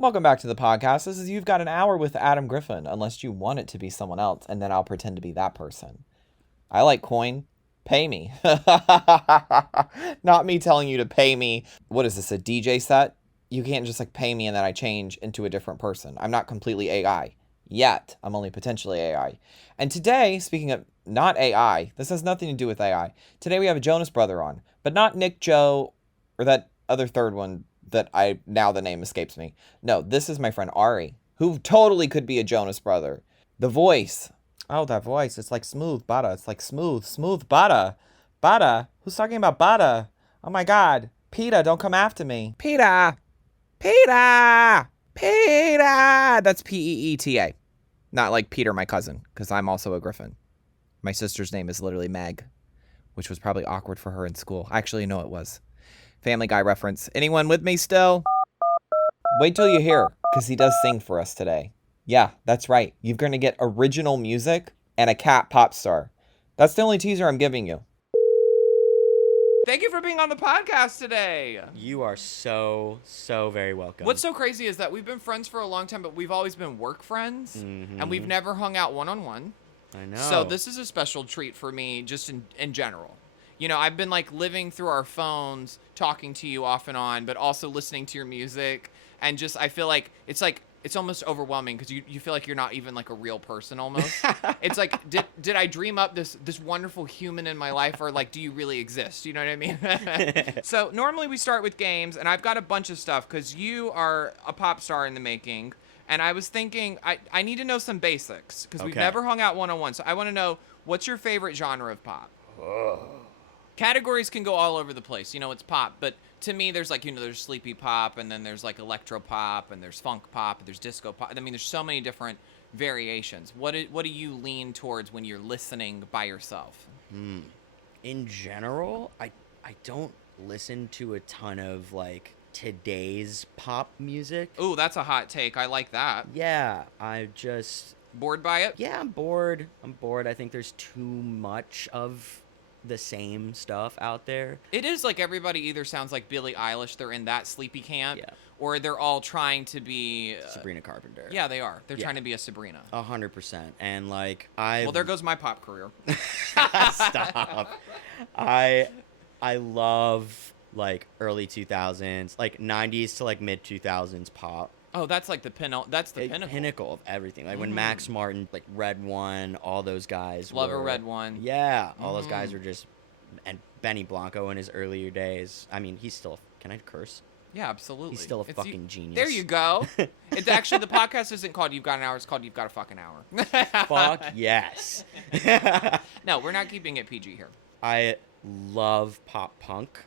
Welcome back to the podcast. This is You've Got an Hour with Adam Griffin, unless you want it to be someone else, and then I'll pretend to be that person. I like coin. Pay me. Not me telling you to pay me. What is this, a DJ set? You can't just like pay me and then I change into a different person. I'm not completely AI yet. I'm only potentially AI. And today, speaking of not AI, this has nothing to do with AI. Today we have a Jonas brother on, but not Nick, Joe, or that other third one that now the name escapes me. No, this is my friend Ari, who totally could be a Jonas brother. The voice. Oh, that voice. It's like smooth butter. It's like smooth butter. Butter? Who's talking about butter? Oh my God. Peter, don't come after me. Peter. Peter. That's Peeta. Not like Peter, my cousin, because I'm also a Griffin. My sister's name is literally Meg, which was probably awkward for her in school. Actually, no, it was. Family Guy reference. Anyone with me still? Wait till you hear, because he does sing for us today. Yeah, that's right. You're going to get original music and a cat pop star. That's the only teaser I'm giving you. Thank you for being on the podcast today. You are so very welcome. What's so crazy is that we've been friends for a long time, but we've always been work friends, and we've never hung out one-on-one. I know. So this is a special treat for me just in general. You know, I've been like living through our phones, talking to you off and on, but also listening to your music. And just, I feel like it's almost overwhelming because you feel like you're not even like a real person almost. It's like, did I dream up this wonderful human in my life, or like, do you really exist? You know what I mean? So normally we start with games, and I've got a bunch of stuff because you are a pop star in the making. And I was thinking, I need to know some basics because we've never hung out one-on-one. So I want to know, what's your favorite genre of pop? Categories can go all over the place. You know, it's pop, but to me, there's like, there's sleepy pop, and then there's like electro pop, and there's funk pop, and there's disco pop. I mean, there's so many different variations. What do you lean towards when you're listening by yourself? In general, I don't listen to a ton of like today's pop music. Ooh, that's a hot take. I like that. Yeah, I just... Bored by it? Yeah, I'm bored. I think there's too much of the same stuff out there. It is like everybody either sounds like Billie Eilish, they're in that sleepy camp, or they're all trying to be Sabrina Carpenter. Yeah, they are. They're trying to be a Sabrina. 100%. And like well, there goes my pop career. Stop. I love like early 2000s, like 90s to like mid 2000s pop. Oh, that's like the pinnacle of everything. Like when Max Martin, like Red One, all those guys. Lover Red One. Yeah, all those guys were just, and Benny Blanco in his earlier days. I mean, he's still. Can I curse? Yeah, absolutely. He's still a fucking genius. There you go. It's actually, the podcast isn't called You've Got an Hour. It's called You've Got a Fucking Hour. Fuck yes. No, we're not keeping it PG here. I love pop punk.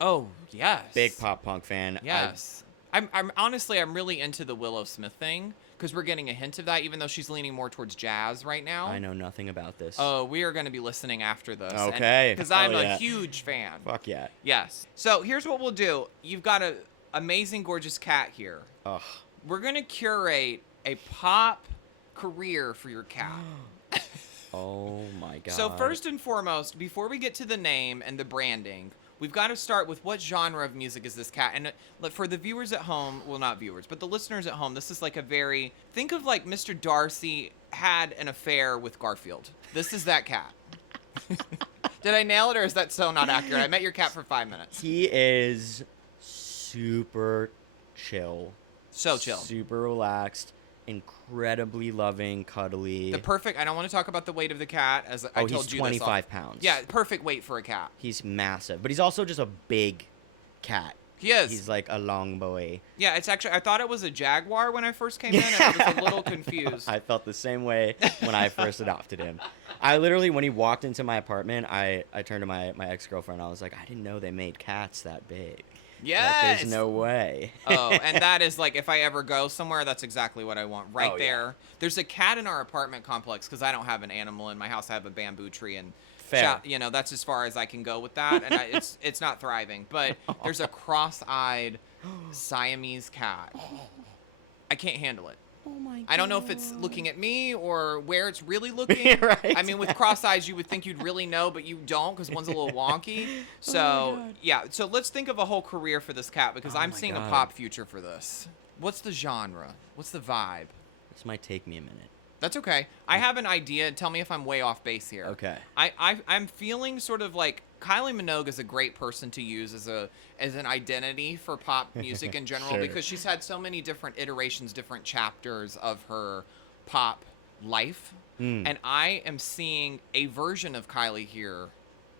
Oh yes. Big pop punk fan. Yes. I'm honestly, I'm really into the Willow Smith thing because we're getting a hint of that, even though she's leaning more towards jazz right now. I know nothing about this. Oh, we are going to be listening after this. Okay. Because I'm a huge fan. Fuck yeah. Yes. So here's what we'll do. You've got an amazing, gorgeous cat here. Ugh. We're going to curate a pop career for your cat. Oh my God. So first and foremost, before we get to the name and the branding, we've got to start with what genre of music is this cat? And for the viewers at home, well, not viewers, but the listeners at home, this is like think of like Mr. Darcy had an affair with Garfield. This is that cat. Did I nail it, or is that so not accurate? I met your cat for 5 minutes. He is super chill. So chill. Super relaxed. Incredibly loving, cuddly. I don't want to talk about the weight of the cat, as I told you. He's 25 pounds. Yeah, perfect weight for a cat. He's massive, but he's also just a big cat. He is. He's like a long boy. Yeah, it's actually, I thought it was a jaguar when I first came in, and I was a little confused. I felt the same way when I first adopted him. I literally, when he walked into my apartment, I turned to my ex-girlfriend, I was like, I didn't know they made cats that big. Yes. Like, there's no way. Oh, and that is like, if I ever go somewhere, that's exactly what I want. Right there. Yeah. There's a cat in our apartment complex because I don't have an animal in my house. I have a bamboo tree, and fair. That's as far as I can go with that. And it's not thriving. But there's a cross-eyed Siamese cat. I can't handle it. Oh my God. I don't know if it's looking at me or where it's really looking. Right. I mean, with cross eyes, you would think you'd really know, but you don't because one's a little wonky. So, yeah. So let's think of a whole career for this cat because I'm seeing a pop future for this. What's the genre? What's the vibe? This might take me a minute. That's okay. I have an idea. Tell me if I'm way off base here. Okay. I'm feeling sort of like Kylie Minogue is a great person to use as an identity for pop music in general Sure. because she's had so many different iterations, different chapters of her pop life. And I am seeing a version of Kylie here,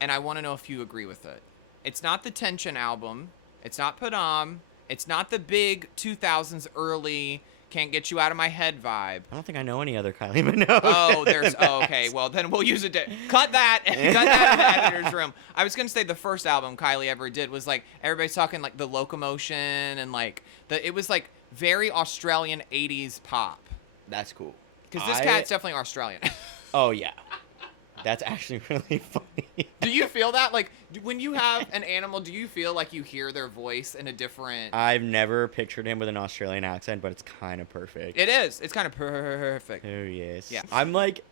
and I want to know if you agree with it. It's not the Tension album. It's not Padam. It's not the big 2000s early Can't Get You Out of My Head vibe. I don't think I know any other Kylie Minogue. Oh, okay. Well, then we'll use it. Cut that. Cut that in the editor's room. I was going to say the first album Kylie ever did was like, everybody's talking like the Locomotion and like, it was like very Australian 80s pop. That's cool. Because this cat's definitely Australian. Oh, yeah. That's actually really funny. Do you feel that? Like, when you have an animal, do you feel like you hear their voice in a different... I've never pictured him with an Australian accent, but it's kind of perfect. It is. It's kind of perfect. Oh, yes. Yeah. I'm, like,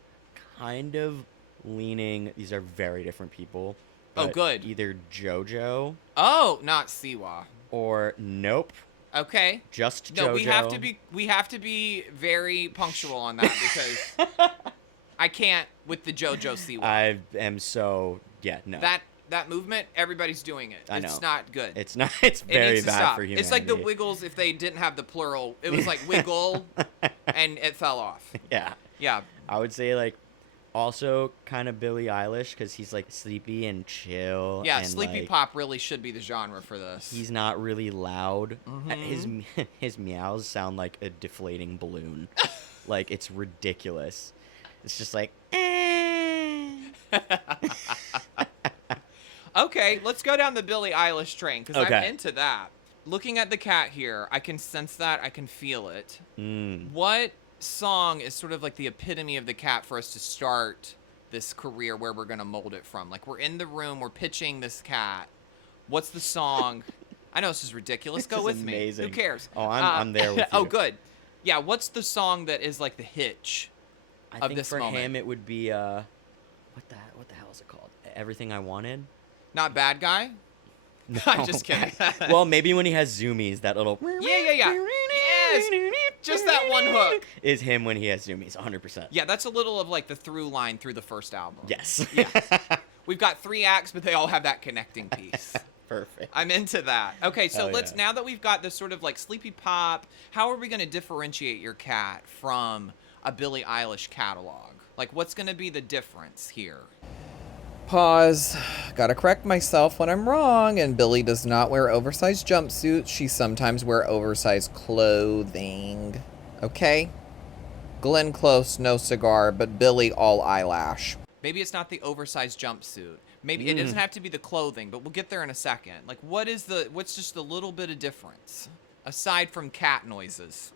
kind of leaning... These are very different people. Oh, good. Either JoJo... Oh, not Siwa. Or nope. Okay. Just JoJo. No, we have to be very punctual on that because I can't with the JoJo Siwa. I am so... Yeah, no. That movement, everybody's doing it. I know. It's not good. It's not. It's very needs to bad stop. for humanity. It's like the Wiggles if they didn't have the plural. It was like wiggle, and it fell off. Yeah. Yeah. I would say like also kind of Billie Eilish because he's like sleepy and chill. Yeah, and, sleepy like, pop really should be the genre for this. He's not really loud. Mhm. His meows sound like a deflating balloon. Like it's ridiculous. It's just like. Okay, let's go down the Billie Eilish train because I'm Okay. into that. Looking at the cat here, I can sense that. I can feel it. What song is sort of like the epitome of the cat for us to start this career where we're going to mold it from? Like, we're in the room, we're pitching this cat. What's the song? I know this is ridiculous. Go This with is me. amazing. Who cares? Oh, I'm there with you. Oh, good. Yeah, what's the song that is like the hitch I of think this for moment? him it would be what the hell is it called? Everything I Wanted. Not Bad Guy? I'm just kidding. Well, maybe when he has zoomies, that little Yeah. Yes! Just that one hook. is him when he has zoomies, 100%. Yeah, that's a little of like the through line through the first album. Yes. Yeah. We've got 3 acts, but they all have that connecting piece. Perfect. I'm into that. Okay, so Hell yeah. now that we've got this sort of like sleepy pop, how are we going to differentiate your cat from a Billie Eilish catalog? Like, what's going to be the difference here? Pause. Gotta correct myself when I'm wrong, and Billie does not wear oversized jumpsuits. She sometimes wears oversized clothing. Okay? Glenn Close, no cigar, but Billie all eyelash. Maybe it's not the oversized jumpsuit. Maybe it doesn't have to be the clothing, but we'll get there in a second. Like, what's just a little bit of difference? Aside from cat noises.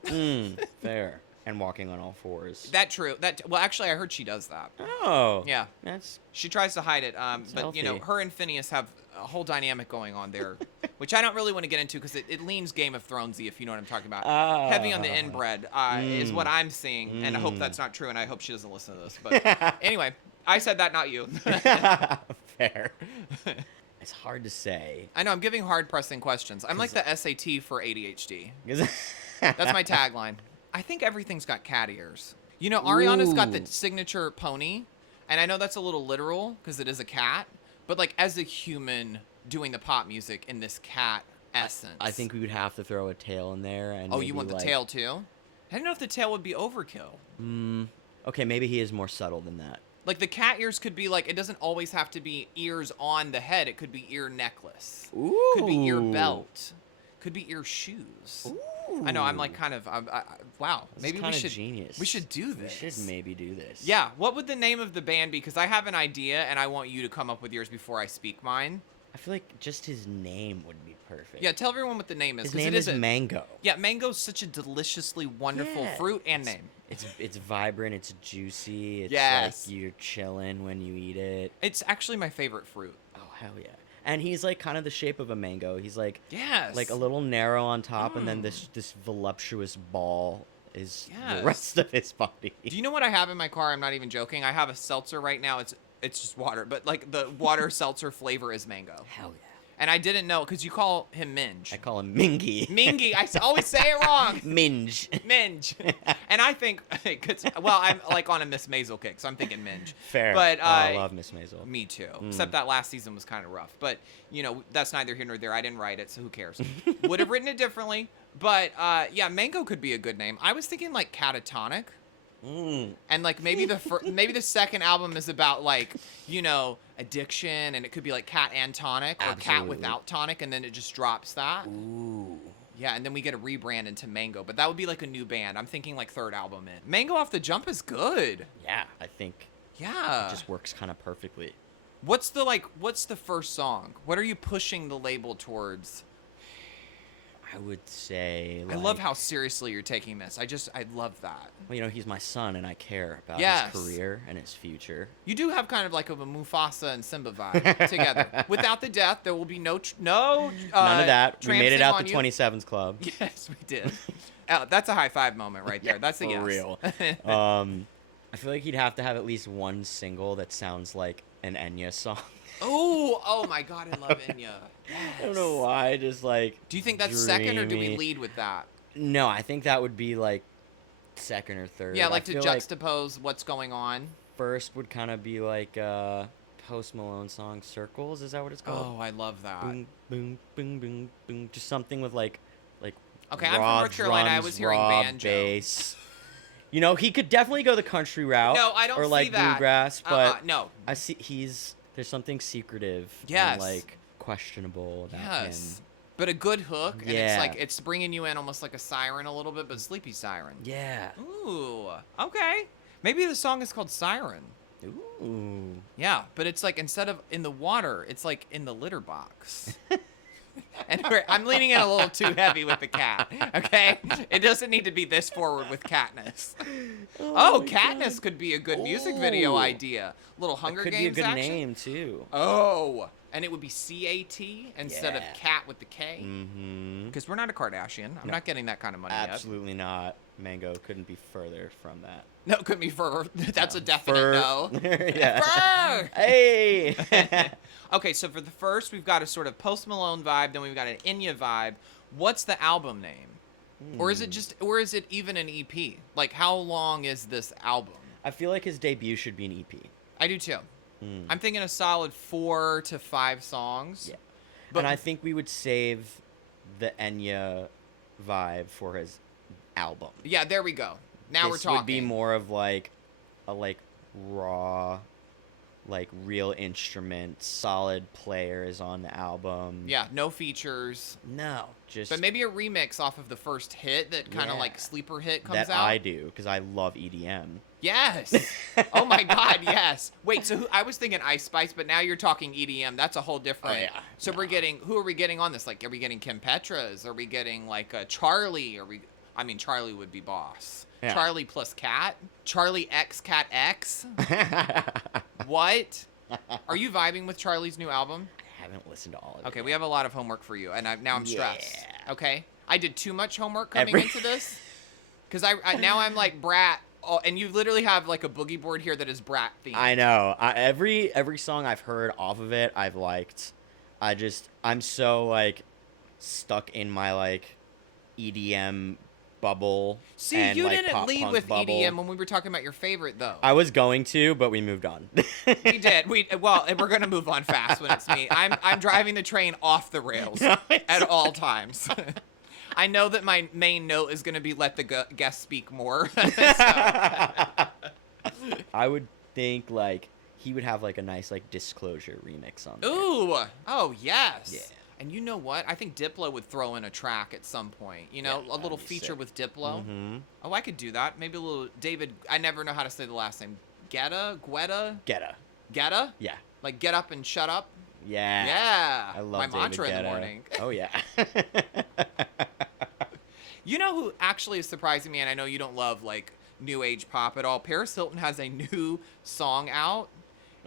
Fair. And walking on all fours. Well, actually, I heard she does that. Oh. Yeah. That's She tries to hide it, but, you know, healthy. her and Phineas have a whole dynamic going on there, which I don't really want to get into because it leans Game of Thronesy, if you know what I'm talking about. Heavy on the inbred is what I'm seeing, and I hope that's not true, and I hope she doesn't listen to this. But anyway, I said that, not you. fair. It's hard to say. I know, I'm giving hard-pressing questions. I'm like the SAT for ADHD. That's my tagline. I think everything's got cat ears. You know, Ariana's got the signature pony, and I know that's a little literal because it is a cat, but like as a human doing the pop music in this cat essence. I think we would have to throw a tail in there. And Oh, maybe you want the like, tail too? I don't know if the tail would be overkill. Okay, maybe he is more subtle than that. Like the cat ears could be like, it doesn't always have to be ears on the head. It could be ear necklace. Ooh. Could be ear belt. Could be ear shoes. Ooh. I know, I'm like kind of, wow. This Maybe is we kinda should, genius. we should do this. We should maybe do this. Yeah, what would the name of the band be? Because I have an idea, and I want you to come up with yours before I speak mine. I feel like just his name would be perfect. Yeah, tell everyone what the name is. His 'cause name it is Mango. Yeah, mango's such a deliciously wonderful Yeah, fruit and name. It's vibrant. It's juicy. It's Yes. like you're chilling when you eat it. It's actually my favorite fruit. Oh hell yeah! And he's like kind of the shape of a mango. He's like Yes. like a little narrow on top, and then this voluptuous ball is Yes. the rest of his body. Do you know what I have in my car? I'm not even joking. I have a seltzer right now. It's just water, but like the water seltzer flavor is mango. Hell yeah! And I didn't know, because you call him Minge. I call him Mingy. Mingy. Always say it wrong. Minge. Minge. And I think, well, I'm like on a Miss Maisel kick, so I'm thinking Minge. Fair. But I love Miss Maisel. Me too. Except that last season was kind of rough. But, you know, that's neither here nor there. I didn't write it, so who cares? Would have written it differently. But, yeah, Mango could be a good name. I was thinking, like, Catatonic. And like maybe the second album is about like, you know, addiction, and it could be like Cat and Tonic or Cat without Tonic, and then it just drops that. Ooh. Yeah, and then we get a rebrand into Mango, but that would be like a new band. I'm thinking like third album in. Mango Off the Jump is good. Yeah, I think it just works kind of perfectly. What's the first song? What are you pushing the label towards? I would say, I love how seriously you're taking this. I love that. Well, you know, he's my son, and I care about his career and his future. You do have kind of like a Mufasa and Simba vibe together. Without the death, there will be none of that. We made it out the 27s Club. Yes, we did. That's a high five moment right there. Yeah, that's a yes. For real. I feel like he'd have to have at least one single that sounds like an Enya song. Oh my God, I love Enya. Yes. I don't know why, just like. Do you think that's second, or do we lead with that? No, I think that would be like second or third. Yeah, like to juxtapose what's going on. First would kind of be like Post Malone song "Circles." Is that what it's called? Oh, I love that. Boom, boom, boom, boom, boom. Just something with like. Okay, raw I'm from North Carolina. drums, I was hearing raw banjo. Bass. You know, he could definitely go the country route. No, I don't or like see that. bluegrass, but no. I see there's something secretive Yes. and like questionable about Yes. But a good hook, and Yeah. it's bringing you in almost like a siren a little bit, but sleepy siren. Yeah. Ooh, okay. Maybe the song is called Siren. Ooh. Yeah, but it's like instead of in the water, it's like in the litter box. And I'm leaning in a little too heavy with the cat, okay? It doesn't need to be this forward with Katniss. Oh, Katniss could be a good music video idea. Little Hunger Could Games be a good action. name too. Oh, and it would be C-A-T instead of Yeah. Cat with the K. Mm-hmm. Because we're not a Kardashian. I'm not getting that kind of money Absolutely not. Mango couldn't be further from that. yet. No, couldn't be fur. That's a definite no. Yeah. Fur! Hey. Okay, so for the first, we've got a sort of Post Malone vibe, then we've got an Enya vibe. What's the album name? Or is it even an EP? Like, how long is this album? I feel like his debut should be an EP. I do too. I'm thinking a solid 4 to 5 songs. Yeah. But And I think we would save the Enya vibe for his album. yeah, there we go. Now we're This talking. would be more of like a raw, like real instrument, solid players on the album. Yeah, no features. No, just But maybe a remix off of the first hit that kind of Yeah. like sleeper hit comes that out. I do because I love EDM. Yes. Oh my God, yes. Wait, so I was thinking Ice Spice, but now you're talking EDM. That's a whole different. Oh, yeah. So who are we getting on this? Like, are we getting Kim Petras? Are we getting like Charlie? Charlie would be boss. Yeah. Charlie plus Cat? Charlie X Cat X? What? Are you vibing with Charlie's new album? I haven't listened to all of it. Okay, we have a lot of homework for you, and now I'm stressed. Yeah. Okay? I did too much homework coming into this. Because now I'm like Brat. Oh, and you literally have like a boogie board here that is Brat themed. I know. Every song I've heard off of it, I've liked. I'm so like stuck in my like EDM bubble. See, and, you like, didn't pop lead punk with bubble. EDM when we were talking about your favorite, though. I was going to, but we moved on. We did. And we're gonna move on fast when it's me. I'm driving the train off the rails at all times. I know that my main note is gonna be let the guest speak more. I would think like he would have like a nice like Disclosure remix on there. Ooh. Oh yes. Yeah. And you know what? I think Diplo would throw in a track at some point. You know, Yeah, a little that'd be feature sick. with Diplo. Mm-hmm. Oh, I could do that. Maybe a little David. I never know how to say the last name. Guetta. Guetta. Yeah. Like get up and shut up. Yeah. Yeah. I love my David mantra in the Guetta. morning. Oh yeah. You know who actually is surprising me, and I know you don't love like new age pop at all. Paris Hilton has a new song out.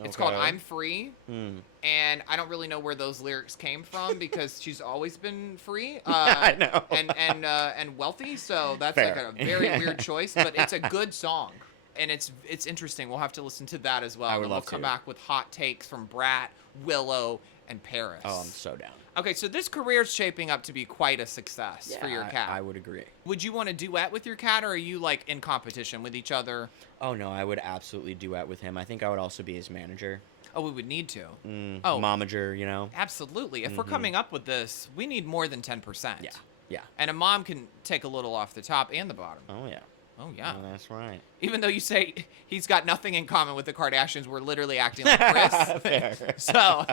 It's called Okay. I'm Free. And I don't really know where those lyrics came from because she's always been free. I know. And wealthy, so that's Fair. like a very weird choice, but it's a good song. And it's interesting. We'll have to listen to that as well. I would and love we'll come to. back with hot takes from Brat, Willow, and Paris. Oh, I'm so down. Okay, so this career's shaping up to be quite a success for your cat. I would agree. Would you want to duet with your cat, or are you like in competition with each other? Oh no, I would absolutely duet with him. I think I would also be his manager. Oh, we would need to. Momager, you know? Absolutely. If we're coming up with this, we need more than 10%. Yeah. And a mom can take a little off the top and the bottom. Oh yeah. Oh, yeah. Oh, that's right. Even though you say he's got nothing in common with the Kardashians, we're literally acting like Chris. Fair. So,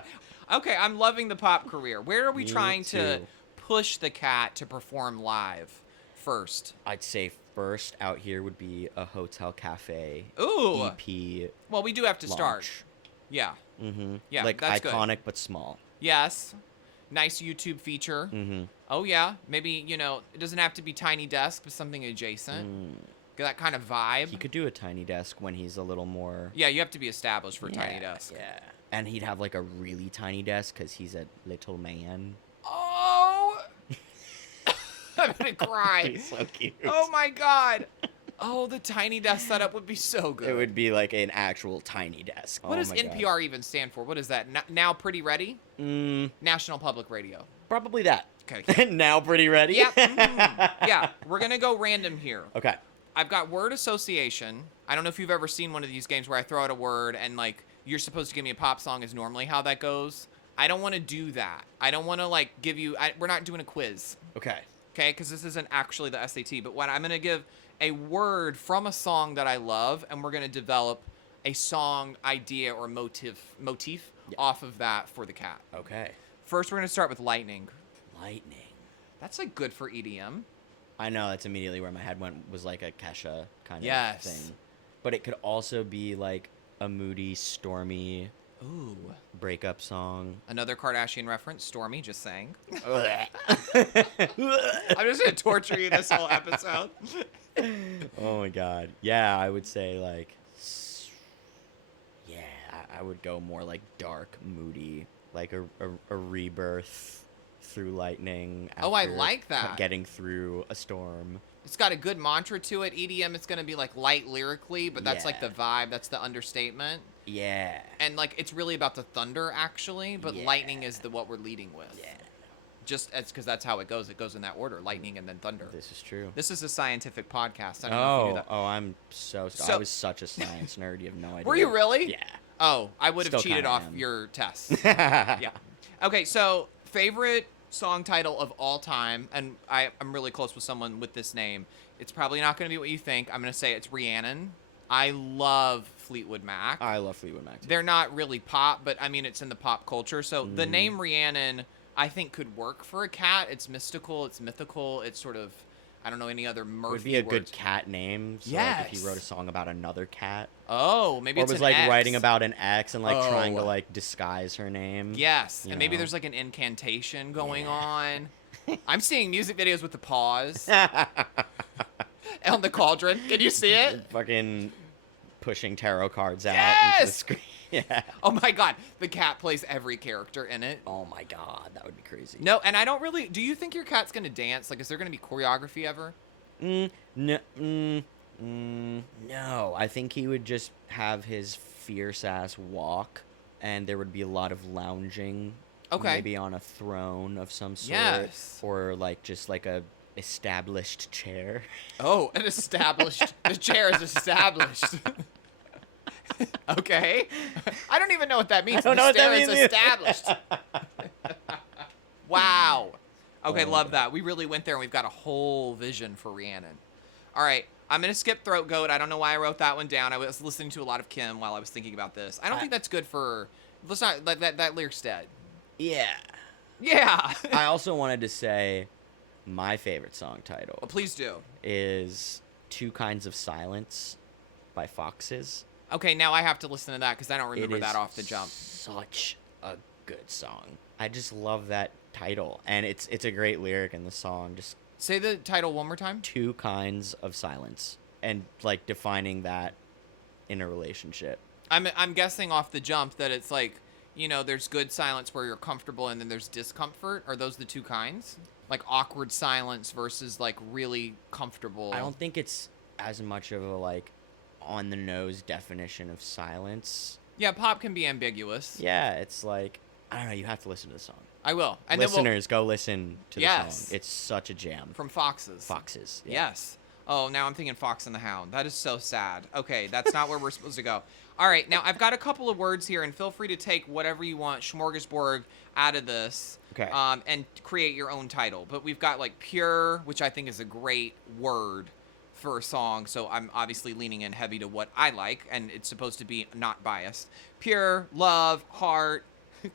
okay, I'm loving the pop career. Where are we Me trying to too. push the cat to perform live first? I'd say first out here would be a hotel cafe Ooh. EP Well, we do have to start. launch. Yeah. Mm-hmm. Yeah, like that's good. iconic but small. Yes. Nice YouTube feature. Mm-hmm. Oh, yeah. Maybe, it doesn't have to be Tiny Desk, but something adjacent. Get that kind of vibe. He could do a tiny desk when he's a little more. Yeah, you have to be established for Tiny Desk. Yeah. And he'd have like a really tiny desk because he's a little man. Oh! I'm going to cry. He's so cute. Oh, my God. Oh, the Tiny Desk setup would be so good. It would be like an actual tiny desk. What does NPR even stand for? What is that? Now Pretty Ready? National Public Radio. Probably that. Okay. Now pretty ready? Yep. Yeah. We're going to go random here. Okay. I've got word association. I don't know if you've ever seen one of these games where I throw out a word and, like, you're supposed to give me a pop song is normally how that goes. I don't want to do that. I don't want to, like, give you... we're not doing a quiz. Okay. Okay? Because this isn't actually the SAT. But what I'm going to give a word from a song that I love, and we're going to develop a song idea or motif off of that for the cat. Okay. First, we're going to start with lightning. Lightning. That's, like, good for EDM. I know, that's immediately where my head went, was like a Kesha kind Yes. of thing. But it could also be like a moody, stormy Ooh. breakup song. Another Kardashian reference, Stormy, just saying. I'm I'm just going to torture you this whole episode. Oh my god. Yeah, I would say like, yeah, I would go more like dark, moody, like a rebirth through lightning. Oh, I after like that. Getting through a storm. It's got a good mantra to it. EDM, it's going to be like light lyrically, but that's like the Yeah. vibe. That's the understatement. Yeah. And like it's really about the thunder actually, but lightning is what we're leading with. Yeah. Just as because that's how it goes. It goes in that order: lightning and then thunder. This is true. This is a scientific podcast. I don't know if you knew that. I'm so, I was such a science nerd. You have no idea. Were you really? Yeah. Oh, I would have Still cheated kinda off am. your test. Yeah. Okay, so favorite song title of all time, and I'm really close with someone with this name. It's probably not going to be what you think. I'm going to say it's Rhiannon. I love Fleetwood Mac. I love Fleetwood Mac too. They're not really pop, but I mean, it's in the pop culture. So the name Rhiannon, I think, could work for a cat. It's mystical. It's mythical. It's sort of, I don't know any other Murphy Would be a words. good cat name. So like if he wrote a song about another cat. Oh, maybe Or it's was an like X. writing about an ex and like trying to Oh. like disguise her name. Yes, you and maybe know? there's like an incantation going on. I'm seeing music videos with the paws on the cauldron. Can you see it? Fucking pushing tarot cards out into the Yes! screen. Yeah. Oh my god, the cat plays every character in it. Oh my god, that would be crazy. No, and I don't really. Do you think your cat's gonna dance? Like, is there gonna be choreography ever? No, no. I think he would just have his fierce ass walk, and there would be a lot of lounging. Okay. Maybe on a throne of some sort. Yes. Or like just like a established chair. Oh, an established. The chair is established. Okay. I don't even know what that means. I don't know what that The means stair either. is established. Wow. Okay, Oh, love okay. that. We really went there and we've got a whole vision for Rhiannon. All right, I'm going to skip Throat Goat. I don't know why I wrote that one down. I was listening to a lot of Kim while I was thinking about this. I don't think that's good for... Let's not... That lyric's dead. Yeah. Yeah. I also wanted to say my favorite song title Well, please do. is Two Kinds of Silence by Foxes. Okay, now I have to listen to that because I don't remember It that is off the jump. Such a good song. I just love that title, and it's a great lyric in the song. Just Say the title one more time. two kinds of silence, and like defining that in a relationship. I'm guessing off the jump that it's like, there's good silence where you're comfortable and then there's discomfort. Are those the two kinds? Like awkward silence versus like really comfortable. I don't think it's as much of a like on the nose definition of silence. Yeah, pop can be ambiguous. Yeah, it's like I don't know. You have to listen to the song. I will. And Listeners, go listen to the Yes. song. It's such a jam. From Foxes. Foxes. Yeah. Yes. Oh, now I'm thinking Fox and the Hound. That is so sad. Okay, that's not where we're supposed to go. All right, now I've got a couple of words here, and feel free to take whatever you want, smorgasbord, out of this. Okay. And create your own title. But we've got like pure, which I think is a great word for a song. So I'm obviously leaning in heavy to what I like, and it's supposed to be not biased. Pure, love, heart,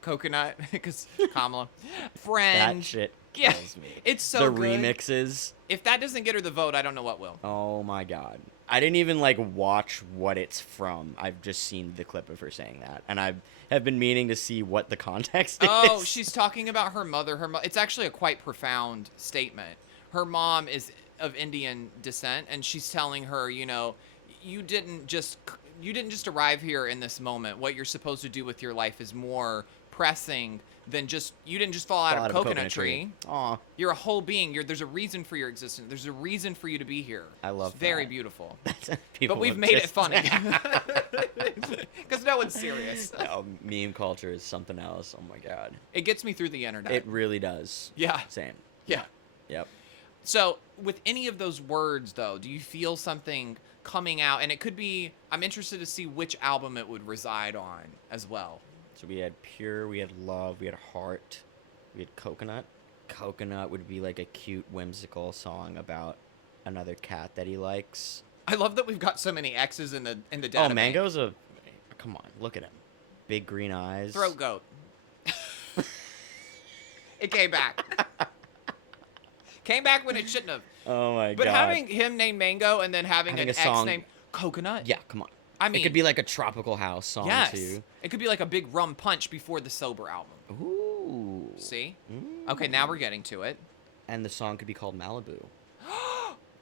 coconut, because Kamala, friend. That shit Yeah, kills me. it's so the good. remixes. If that doesn't get her the vote, I don't know what will. Oh my god. I didn't even like watch what it's from. I've just seen the clip of her saying that, and I have been meaning to see what the context is. Oh, she's talking about her mother. It's actually a quite profound statement. Her mom is of Indian descent, and she's telling her, you know, you didn't just arrive here in this moment. What you're supposed to do with your life is more pressing than you didn't just fall out of a coconut tree. Aw. You're a whole being. There's a reason for your existence. There's a reason for you to be here. I love it's very that. beautiful. People But we've have made it just- funny. Because no one's serious. No, meme culture is something else. Oh my god. It gets me through the internet. It really does. Yeah. Same. Yeah. Yep. So, with any of those words, though, do you feel something coming out? And it could be, I'm interested to see which album it would reside on as well. So we had pure, we had love, we had heart, we had coconut. Coconut would be like a cute, whimsical song about another cat that he likes. I love that we've got so many X's in the data Oh, bank. Mango's a... Come on, look at him. Big green eyes. Throat goat. It came back. Came back when it shouldn't have. Oh my But god. having him named Mango and then having Having an a song- X named Coconut. Yeah, come on. I mean, it could be like a tropical house song yes. too. It could be like a big rum punch before the sober album. Ooh. See? Mm. Okay, now we're getting to it. And the song could be called Malibu.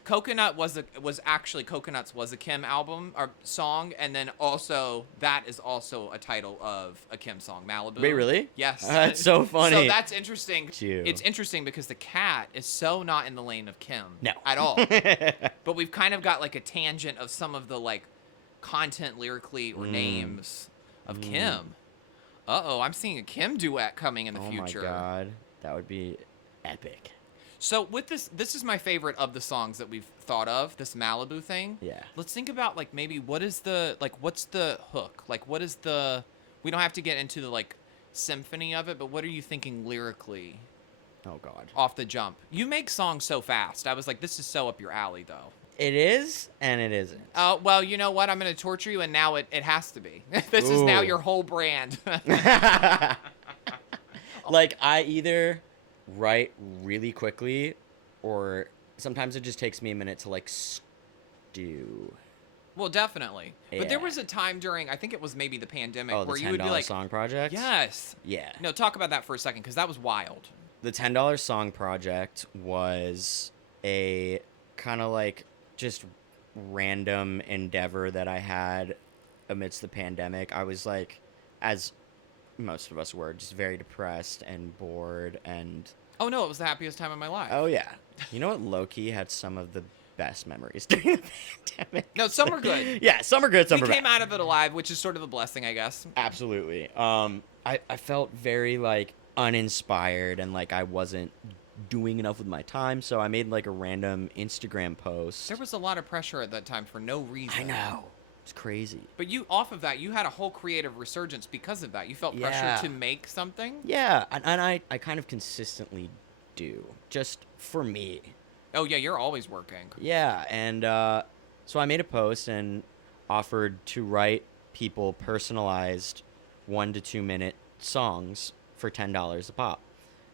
Coconut was actually Coconuts was a Kim album or song, and then also that is also a title of a Kim song, Malibu. Wait, really? Yes. That's so funny. So that's interesting. Cute. It's interesting because the cat is so not in the lane of Kim. No. At all. But we've kind of got like a tangent of some of the like content lyrically or names of Kim. Uh-oh, I'm seeing a Kim duet coming in the future. Oh my god. That would be epic. So with this is my favorite of the songs that we've thought of, this Malibu thing. Yeah. Let's think about like maybe what's the hook? Like what is we don't have to get into the like symphony of it, but what are you thinking lyrically Oh god. off the jump? You make songs so fast. I was like, this is so up your alley though. It is and it isn't. Well, you know what? I'm going to torture you, and now it has to be. This is now Ooh. your whole brand. Like I either write really quickly or sometimes it just takes me a minute to like stew. Well, definitely. But there Yeah. was a time during, I think it was maybe the pandemic, Oh, the where you $10 would be like, song project? yes. Yeah. No, talk about that for a second, because that was wild. The $10 song project was a kind of like just random endeavor that I had amidst the pandemic. I was like, as most of us were, just very depressed and bored and... Oh, no, it was the happiest time of my life. Oh, yeah. You know what? Low-key had some of the best memories during the pandemic. No, some were good. Yeah, some are good, some We are came bad. out of it alive, which is sort of a blessing, I guess. Absolutely. I felt very, like, uninspired and like I wasn't doing enough with my time, so I made like a random Instagram post. There was a lot of pressure at that time for no reason. I know. It's crazy. But you, off of that, you had a whole creative resurgence because of that. You felt pressure Yeah. to make something? Yeah, and I kind of consistently do, just for me. Oh, yeah, you're always working. Yeah, and so I made a post and offered to write people personalized 1 to 2 minute songs for $10 a pop.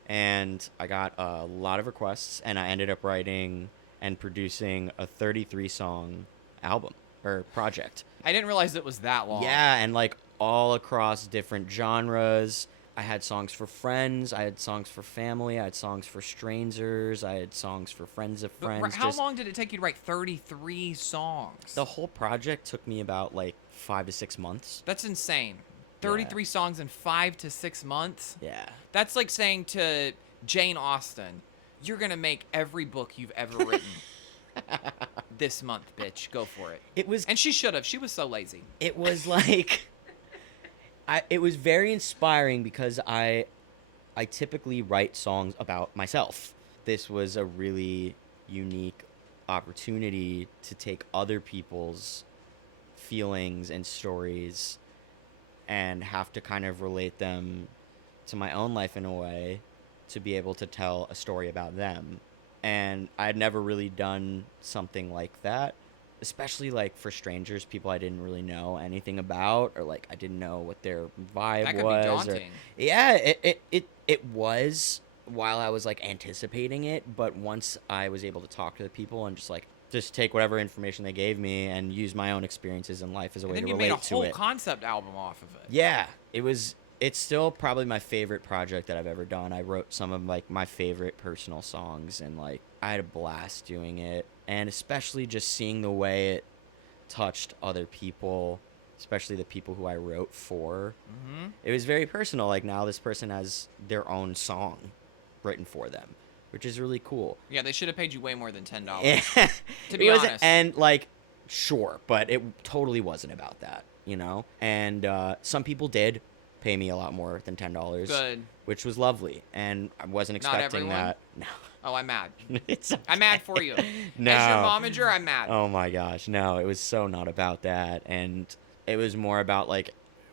And I got a lot of requests, and I ended up writing and producing a 33 song album or project. I didn't realize it was that long. Yeah, and like all across different genres. I had songs for friends, I had songs for family, I had songs for strangers, I had songs for friends of But friends. how long did it take you to write 33 songs? The whole project took me about like 5 to 6 months. That's insane. 33 songs in 5 to 6 months? Yeah. That's like saying to Jane Austen, you're going to make every book you've ever written this month, bitch. Go for it. It was And she should have. She was so lazy. it was like it was very inspiring because I typically write songs about myself. This was a really unique opportunity to take other people's feelings and stories and have to kind of relate them to my own life in a way to be able to tell a story about them. And I had never really done something like that, especially like for strangers, people I didn't really know anything about, or like I didn't know what their vibe That could was. be daunting. Yeah, it was while I was like anticipating it, but once I was able to talk to the people and just take whatever information they gave me and use my own experiences in life as a way to relate to it. And then you made a whole concept album off of it. Yeah, it's still probably my favorite project that I've ever done. I wrote some of like my favorite personal songs, and like I had a blast doing it, and especially just seeing the way it touched other people, especially the people who I wrote for. Mm-hmm. It was very personal. Like now this person has their own song written for them, which is really cool. Yeah, they should have paid you way more than $10. Yeah. To be honest. And like, sure, but it totally wasn't about that, you know? And some people did pay me a lot more than $10. Good. Which was lovely. And I wasn't Not expecting everyone? that. No. Oh, I'm mad. It's okay. I'm mad for you. No. As your momager, I'm mad. Oh my gosh, no, it was so not about that. And it was more about like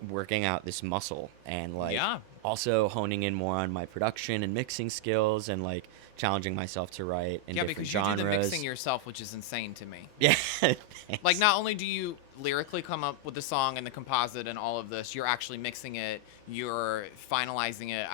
working out this muscle and like also honing in more on my production and mixing skills and like challenging myself to write in different because genres. you do the mixing yourself, which is insane to me. Yeah. Like, not only do you lyrically come up with the song and the composite and all of this, you're actually mixing it, you're finalizing it.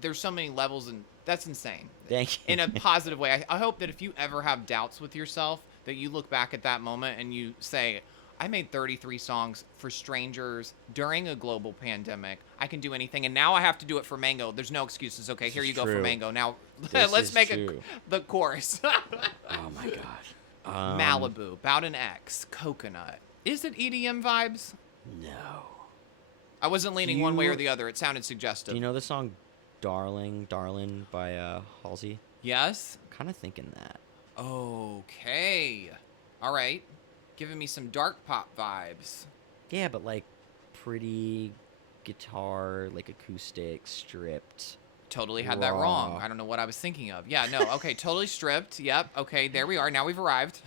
There's so many levels, and that's insane. Thank you. In a positive way. I hope that if you ever have doubts with yourself, that you look back at that moment and you say, I made 33 songs for strangers during a global pandemic. I can do anything, and now I have to do it for Mango. There's no excuses. Okay, here you go for Mango. Now, let's make the chorus. Oh my gosh. Malibu, About an X, Coconut. Is it EDM vibes? No. I wasn't leaning one way or the other. It sounded suggestive. Do you know the song Darling by Halsey? Yes? I'm kind of thinking that. Okay. All right. Giving me some dark pop vibes. Yeah, but like pretty guitar, like acoustic, stripped. Totally had that wrong. I don't know what I was thinking of. Yeah, no. Okay, totally stripped. Yep. Okay, there we are. Now we've arrived.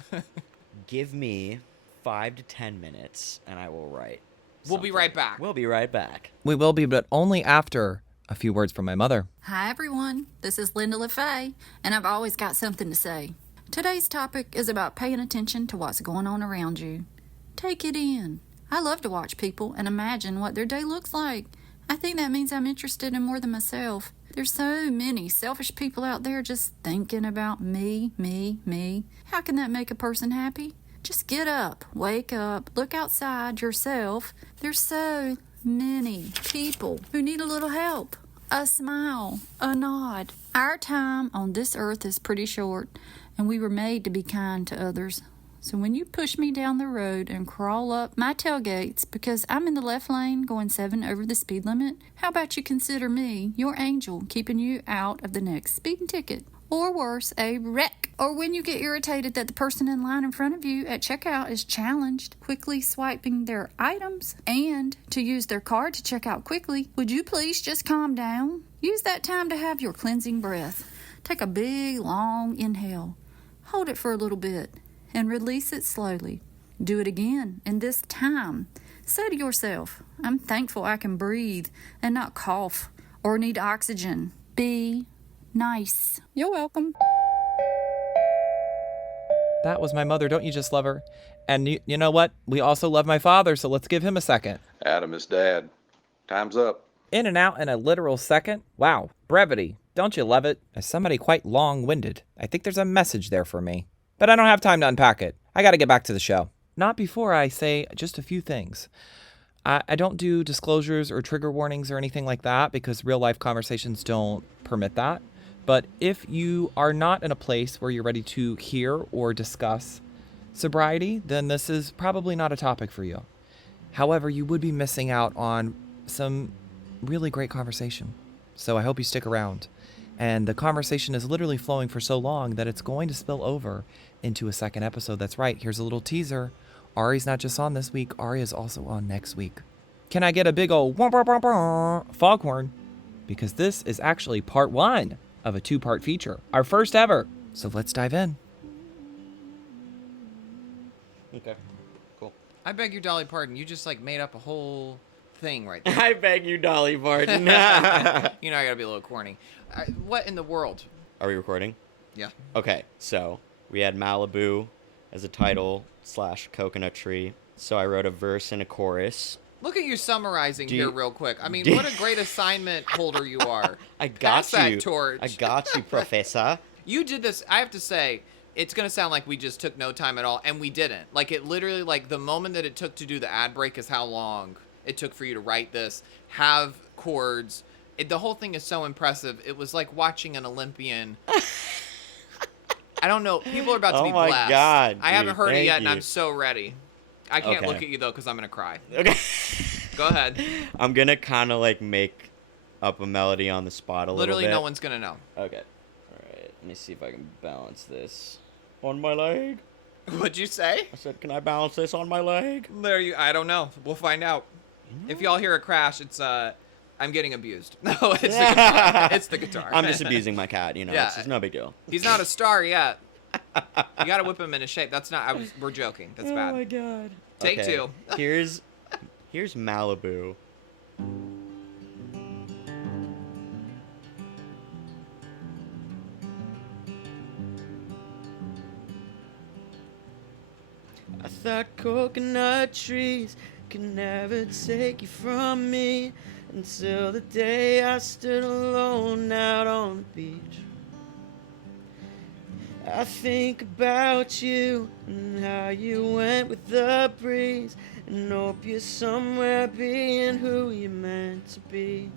Give me 5 to 10 minutes and I will write. We'll be right back. We'll be right back. We will be, but only after a few words from my mother. Hi, everyone. This is Linda LaFaye, and I've always got something to say. Today's topic is about paying attention to what's going on around you. Take it in. I love to watch people and imagine what their day looks like. I think that means I'm interested in more than myself. There's so many selfish people out there just thinking about me. How can that make a person happy? Just get up, wake up, look outside yourself. There's so many people who need a little help, a smile, a nod. Our time on this earth is pretty short, and we were made to be kind to others. So when you push me down the road and crawl up my tailgates because I'm in the left lane going 7 over the speed limit, how about you consider me your angel keeping you out of the next speeding ticket? Or worse, a wreck. Or when you get irritated that the person in line in front of you at checkout is challenged quickly swiping their items and to use their card to check out quickly, would you please just calm down? Use that time to have your cleansing breath. Take a big, long inhale. Hold it for a little bit and release it slowly. Do it again, and this time, say to yourself, I'm thankful I can breathe and not cough or need oxygen. Be nice. You're welcome. That was my mother. Don't you just love her? And you know what? We also love my father, so let's give him a second. Adam is Dad. Time's up. In and out in a literal second? Wow, brevity. Don't you love it? As somebody quite long-winded, I think there's a message there for me. But I don't have time to unpack it. I gotta get back to the show. Not before I say just a few things. I don't do disclosures or trigger warnings or anything like that because real-life conversations don't permit that. But if you are not in a place where you're ready to hear or discuss sobriety, then this is probably not a topic for you. However, you would be missing out on some really great conversation. So I hope you stick around. And the conversation is literally flowing for so long that it's going to spill over into a second episode. That's right. Here's a little teaser. Ari's not just on this week. Ari is also on next week. Can I get a big old wah, wah, wah, wah, foghorn? Because this is actually part 1 of a 2-part feature, our first ever. So let's dive in. Okay. Cool. I beg your dolly pardon. You just like made up a whole thing right there. I beg you, Dolly pardon. You know I gotta be a little corny. What in the world? Are we recording? Yeah. Okay, so we had Malibu as a title / coconut tree. So I wrote a verse and a chorus. Look at you summarizing Do here you- real quick. I mean, do- what a great assignment holder you are. I got Pass you. that torch. I got you, Professor. You did this. I have to say, it's going to sound like we just took no time at all, and we didn't. Like, it literally, like, the moment that it took to do the ad break is how long it took for you to write this, have chords. The whole thing is so impressive. It was like watching an Olympian. I don't know. People are about to Oh be my blessed. God, I haven't dude, heard it thank yet, and you. I'm so ready. I can't Okay. look at you, though, because I'm going to cry. Okay. Go ahead. I'm gonna kind of like make up a melody on the spot a Literally, little bit. no one's going to know. Okay. All right. Let me see if I can balance this on my leg. What'd you say? I said, can I balance this on my leg? I don't know. We'll find out. If y'all hear a crash, it's I'm getting abused. No, it's the guitar. It's the guitar. I'm just abusing my cat. Yeah. It's no big deal. He's not a star yet. You gotta whip him into shape. That's not. We're joking. That's bad. Oh my god. Take two. here's Malibu. I thought coconut trees could never take you from me until the day I stood alone out on the beach. I think about you and how you went with the breeze and hope you're somewhere being who you're meant to be.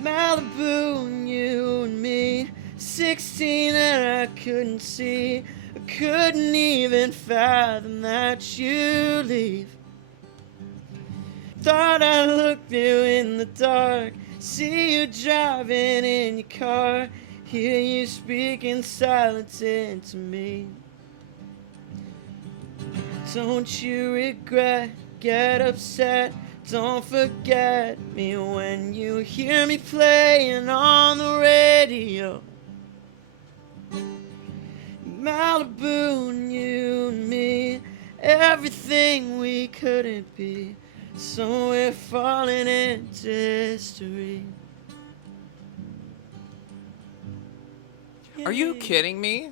Malibu and you and me, 16 and I couldn't see. I couldn't even fathom that you leave. Thought I looked you in the dark, see you driving in your car, hear you speaking silence into me. Don't you regret, get upset, don't forget me when you hear me playing on the radio. Malibu and you and me, everything we couldn't be, so we're falling into history. Are you kidding me?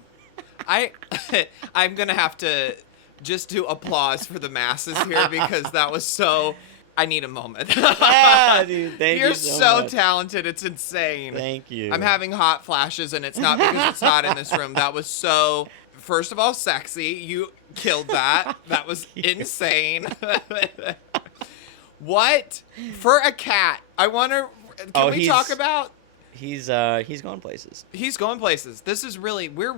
I'm gonna have to just do applause for the masses here because that was so. I need a moment. Yeah, dude, thank You're you so much. talented. It's insane. Thank you. I'm having hot flashes, and it's not because it's hot in this room. That was so. First of all, sexy. You killed that. That was insane. What for a cat? I want to. Can we talk about? He's going places. He's going places. This is really, we're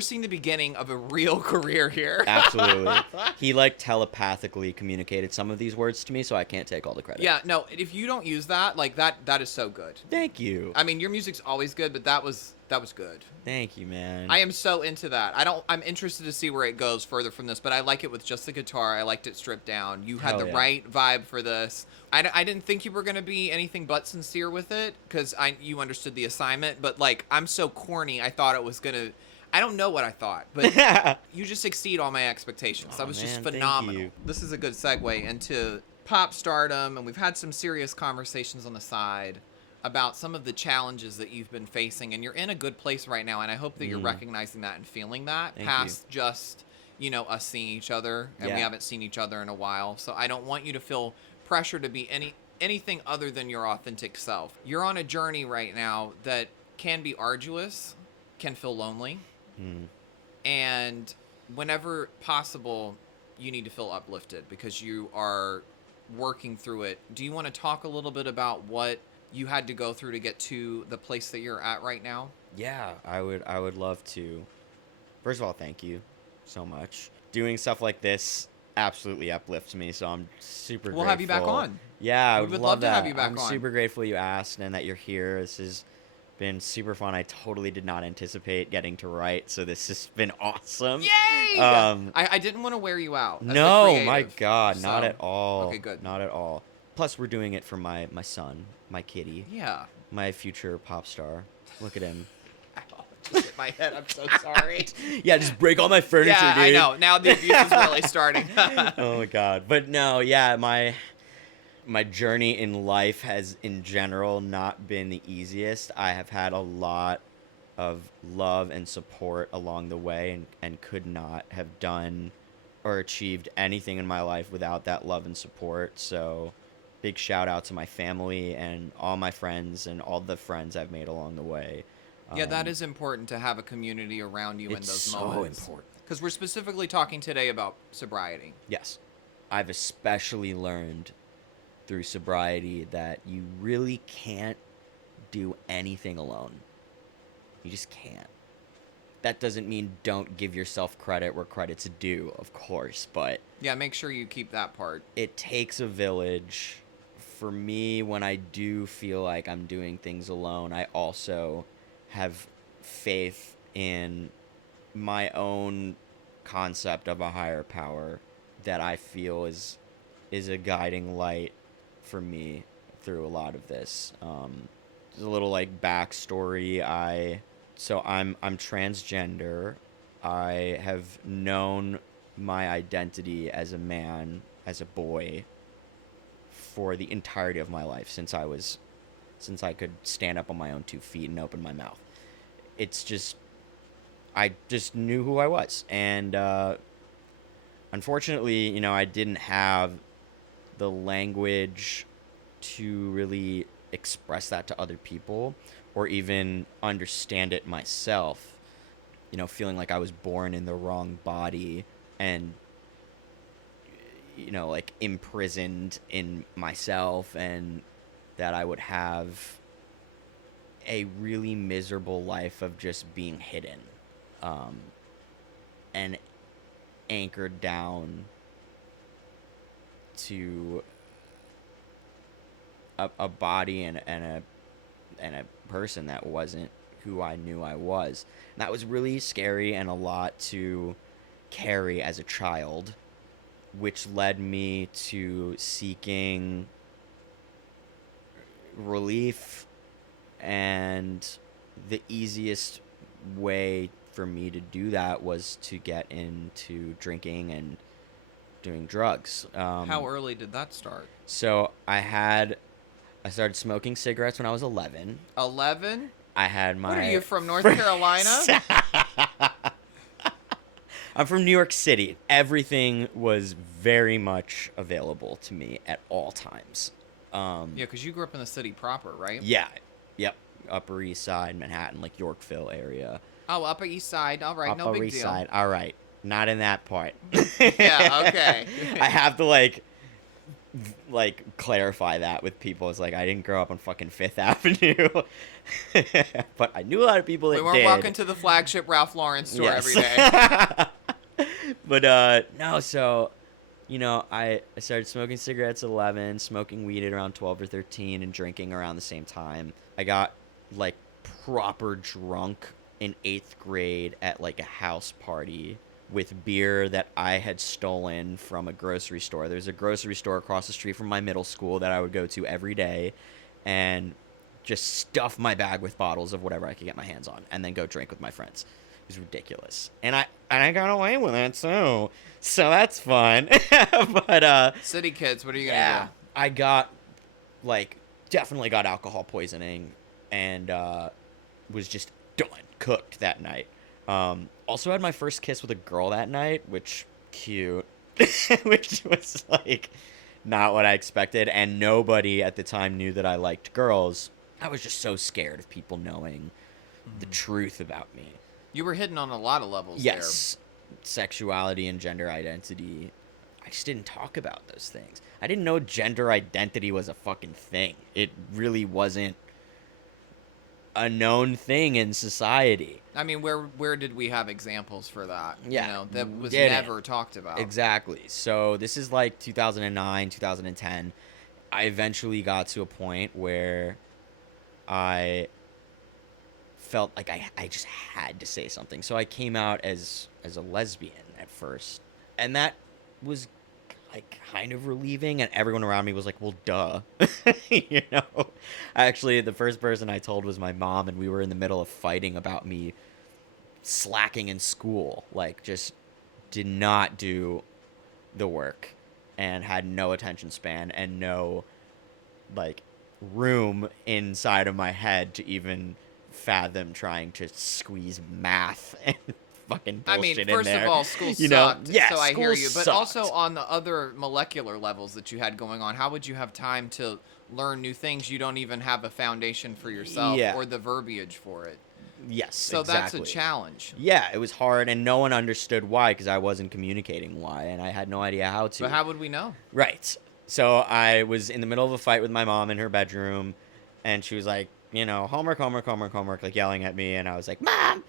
seeing the beginning of a real career here. Absolutely. He like telepathically communicated some of these words to me, so I can't take all the credit. Yeah, no, if you don't use that, like that is so good. Thank you. I mean, your music's always good, but that was good. Thank you, man. I am so into that. I'm interested to see where it goes further from this, but I like it with just the guitar. I liked it stripped down. You had Hell the yeah. right vibe for this. I didn't think you were going to be anything but sincere with it because you understood the assignment, but like I'm so corny. I thought it was going to I don't know what I thought, but you just exceed all my expectations. That was just man, thank phenomenal. you. This is a good segue into pop stardom, and we've had some serious conversations on the side about some of the challenges that you've been facing, and you're in a good place right now, and I hope that you're recognizing that and feeling that Thank past just, us seeing each other, and we Yeah. haven't seen each other in a while. So I don't want you to feel pressure to be anything other than your authentic self. You're on a journey right now that can be arduous, can feel lonely, and whenever possible, you need to feel uplifted because you are working through it. Do you want to talk a little bit about what you had to go through to get to the place that you're at right now? Yeah, I would love to. First of all, thank you so much. Doing stuff like this absolutely uplifts me, so I'm super grateful. We'll have you back on. Yeah, I We would would love love to that. have you back I'm on. super grateful you asked and that you're here. This is Been super fun. I totally did not anticipate getting to write, so this has been awesome. Yay! I didn't want to wear you out. As the No, my creative, God, not so- at all. Okay, good. Not at all. Plus, we're doing it for my son, my kitty, Yeah. my future pop star. Look at him. Ow, it just hit my head. I'm so sorry. Yeah, just break all my furniture, Yeah, dude. I know. Now the abuse is really starting. Oh my God. But no, yeah, my journey in life has in general not been the easiest. I have had a lot of love and support along the way, and could not have done or achieved anything in my life without that love and support. So big shout out to my family and all my friends and all the friends I've made along the way. Yeah, that is important to have a community around you in It's those so moments. important. Because we're specifically talking today about sobriety. Yes. I've especially learned through sobriety that you really can't do anything alone. You just can't. That doesn't mean don't give yourself credit where credit's due, of course, but Yeah, make sure you keep that part. it takes a village. For me, when I do feel like I'm doing things alone, I also have faith in my own concept of a higher power that I feel is a guiding light for me through a lot of this. There's a little like backstory. I'm transgender. I have known my identity as a man, as a boy, for the entirety of my life since I could stand up on my own 2 feet and open my mouth. It's just, I just knew who I was. And unfortunately, I didn't have the language to really express that to other people or even understand it myself. Feeling like I was born in the wrong body and, like imprisoned in myself, and that I would have a really miserable life of just being hidden, and anchored down to a body and a person that wasn't who I knew I was. And that was really scary and a lot to carry as a child, which led me to seeking relief. And the easiest way for me to do that was to get into drinking and doing drugs. How early did that start? So I started smoking cigarettes when I was 11. 11? I had my... What are you, from North Carolina? I'm from New York City. Everything was very much available to me at all times. Yeah, because you grew up in the city proper, right? Yeah. Yep. Upper East Side, Manhattan, like Yorkville area. Oh, Upper East Side. All right, no Upper big East deal. Side. All right. Not in that part. Yeah, okay. I have to like clarify that with people. It's like I didn't grow up on fucking Fifth Avenue, but I knew a lot of people that We weren't did. walking to the flagship Ralph Lauren store Yes. every day. But no, so I started smoking cigarettes at 11, smoking weed at around 12 or 13, and drinking around the same time. I got like proper drunk in 8th grade at like a house party with beer that I had stolen from a grocery store. There's a grocery store across the street from my middle school that I would go to every day and just stuff my bag with bottles of whatever I could get my hands on and then go drink with my friends. It was ridiculous. And I got away with it too. So that's fun. But City kids, what are you going to yeah, do? I got definitely got alcohol poisoning and was just done, cooked that night. Also had my first kiss with a girl that night, which cute, which was like not what I expected, and nobody at the time knew that I liked girls. I was just so scared of people knowing the truth about me. You were hidden on a lot of levels Yes, sexuality and gender identity. I just didn't talk about those things. I didn't know gender identity was a fucking thing. It really wasn't a known thing in society. there. I mean, where did we have examples for that? Yeah, that was didn't. never talked about. Exactly. So this is like 2009, 2010. I eventually got to a point where I felt like I just had to say something. So I came out as a lesbian at first. And that was like kind of relieving, and everyone around me was like, well, duh. You know? Actually, the first person I told was my mom, and we were in the middle of fighting about me slacking in school. Like, just did not do the work and had no attention span and no, like, room inside of my head to even fathom trying to squeeze math and fucking I bullshit mean, in first there. of all, school You know? sucked, Yeah, so I hear school you. But sucked. also on the other molecular levels that you had going on, how would you have time to learn new things? You don't even have a foundation for yourself Yeah. or the verbiage for it. Yes, So exactly. that's a challenge. Yeah, it was hard, and no one understood why because I wasn't communicating why, and I had no idea how to. But how would we know? Right. So I was in the middle of a fight with my mom in her bedroom, and she was like, you know, homework, homework, homework, homework, like yelling at me, and I was like, Mom!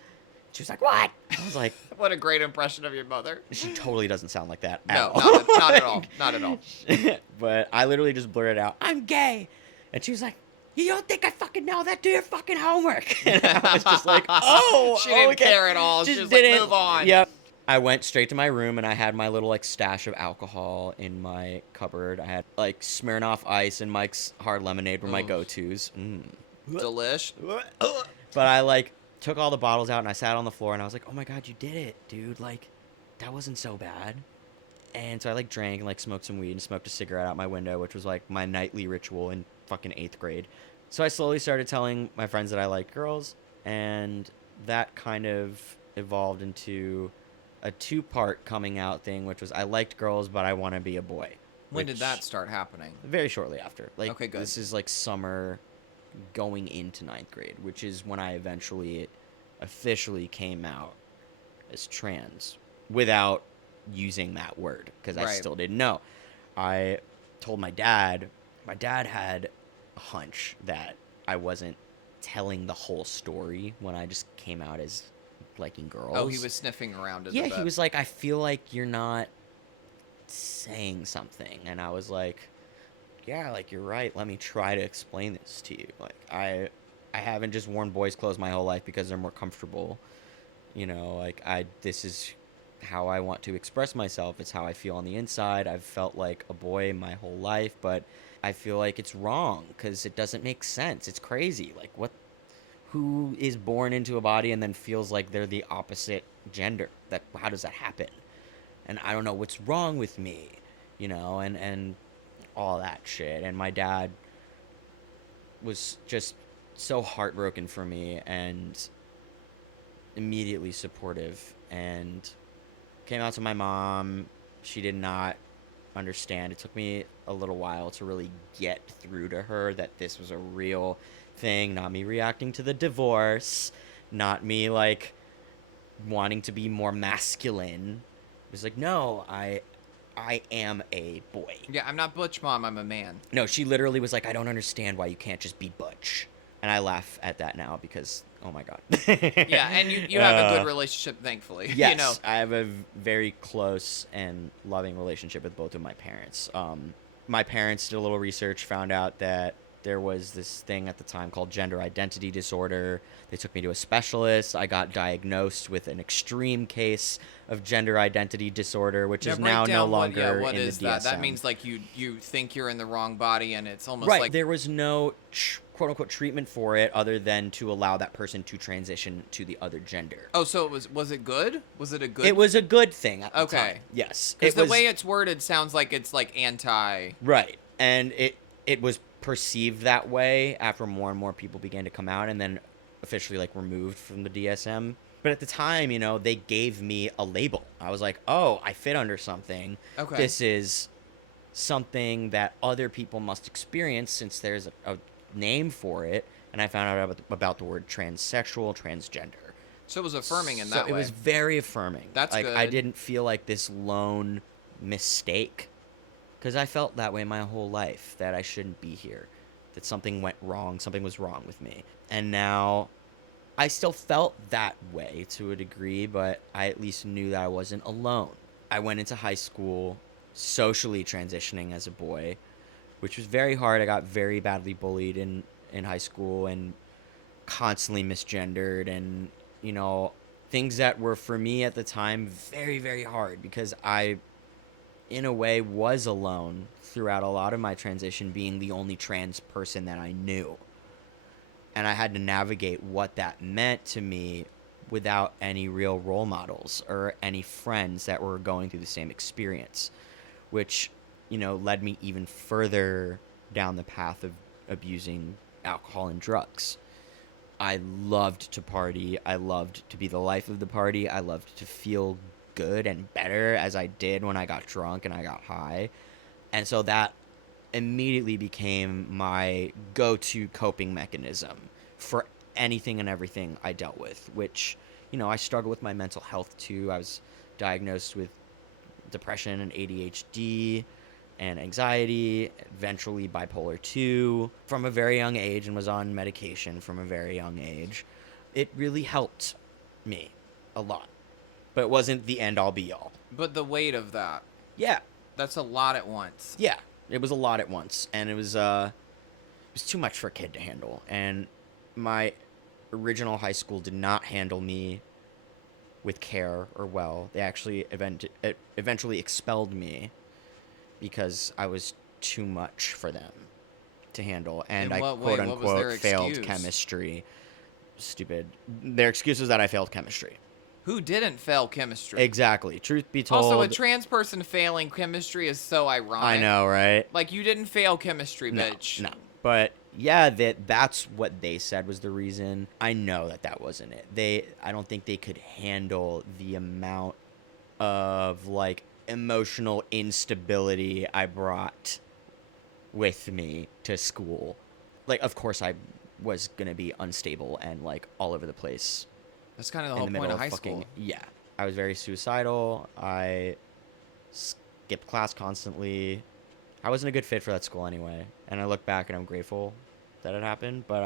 She was like, what? I was like, What a great impression of your mother. she totally doesn't sound like that at No, all. not at all. Not at all. But I literally just blurted out, I'm gay. And she was like, you don't think I fucking know that? Do your fucking homework. And I was just like, oh, She didn't okay. care at all. She Just was like, didn't. move on. Yep. I went straight to my room, and I had my little, like, stash of alcohol in my cupboard. I had, like, Smirnoff Ice and Mike's Hard Lemonade were my Oof. go-tos. Delish. But I, like, took all the bottles out, and I sat on the floor, and I was like, oh, my God, you did it, dude. Like, that wasn't so bad. And so I, like, drank and, like, smoked some weed and smoked a cigarette out my window, which was, like, my nightly ritual in fucking 8th grade. So I slowly started telling my friends that I liked girls, and that kind of evolved into a 2-part coming out thing, which was I liked girls, but I want to be a boy. When did which- that start happening? Very shortly after. Like, Okay, good. This is, like, summer going into 9th grade, which is when I eventually officially came out as trans without using that word, because I Right. still didn't know. I told my dad had a hunch that I wasn't telling the whole story when I just came out as liking girls. Oh, he was sniffing around it. Yeah, he was like, I feel like you're not saying something. And I was like, yeah, like, you're right. Let me try to explain this to you. Like, I haven't just worn boys' clothes my whole life because they're more comfortable. You know, like, this is how I want to express myself. It's how I feel on the inside. I've felt like a boy my whole life, but I feel like it's wrong because it doesn't make sense. It's crazy. Like, who is born into a body and then feels like they're the opposite gender? How does that happen? And I don't know what's wrong with me, you know, and all that shit. And my dad was just so heartbroken for me and immediately supportive, and came out to my mom. She did not understand. It took me a little while to really get through to her that this was a real thing, not me reacting to the divorce, not me, like, wanting to be more masculine. It was like, no, I am a boy. Yeah, I'm not butch, Mom. I'm a man. No, she literally was like, I don't understand why you can't just be butch. And I laugh at that now because, oh my God. Yeah, and you have a good relationship, thankfully. Yes, You know. I have a very close and loving relationship with both of my parents. My parents did a little research, found out that there was this thing at the time called gender identity disorder. They took me to a specialist. I got diagnosed with an extreme case of gender identity disorder, which is break now no down longer what in is the that? DSM. That means, like, you think you're in the wrong body, and it's almost Right, like there was no quote-unquote treatment for it other than to allow that person to transition to the other gender. Oh, so was it good? Was it a good? It was a good thing at the Okay. time. Yes. Because It the was- way it's worded sounds like it's like anti. Right. And it was perceived that way after more and more people began to come out, and then officially, like, removed from the DSM. But at the time, you know, they gave me a label. I was like, oh, I fit under something. Okay. This is something that other people must experience since there's a name for it. And I found out about the word transsexual, transgender. So it was affirming in So that way. it was very affirming. That's like, I good. didn't feel like this lone mistake, because I felt that way my whole life, that I shouldn't be here, that something went wrong, something was wrong with me. And now I still felt that way to a degree, but I at least knew that I wasn't alone. I went into high school socially transitioning as a boy, which was very hard. I got very badly bullied in high school, and constantly misgendered, and things that were for me at the time very, very hard, because I, in a way, was alone throughout a lot of my transition, being the only trans person that I knew. And I had to navigate what that meant to me without any real role models or any friends that were going through the same experience, which, led me even further down the path of abusing alcohol and drugs. I loved to party. I loved to be the life of the party. I loved to feel good and better as I did when I got drunk and I got high. And so that immediately became my go-to coping mechanism for anything and everything I dealt with, which, I struggle with my mental health too. I was diagnosed with depression and ADHD and anxiety, eventually bipolar 2, from a very young age, and was on medication from a very young age. It really helped me a lot, but it wasn't the end-all be-all. But the weight of that. Yeah. That's a lot at once. Yeah, it was a lot at once, and it was too much for a kid to handle. And my original high school did not handle me with care or well. They actually eventually expelled me because I was too much for them to handle, and I quote-unquote failed chemistry. Stupid. Their excuse was that I failed chemistry. Who didn't fail chemistry? Exactly. Truth be told. Also, a trans person failing chemistry is so ironic. I know, right? Like, you didn't fail chemistry, No, bitch. no. But yeah, that's what they said was the reason. I know that wasn't it. I don't think they could handle the amount of like emotional instability I brought with me to school. Like, of course I was gonna be unstable and like all over the place. That's kind of the whole point of high school. Yeah. I was very suicidal. I skipped class constantly. I wasn't a good fit for that school anyway. And I look back and I'm grateful that it happened, but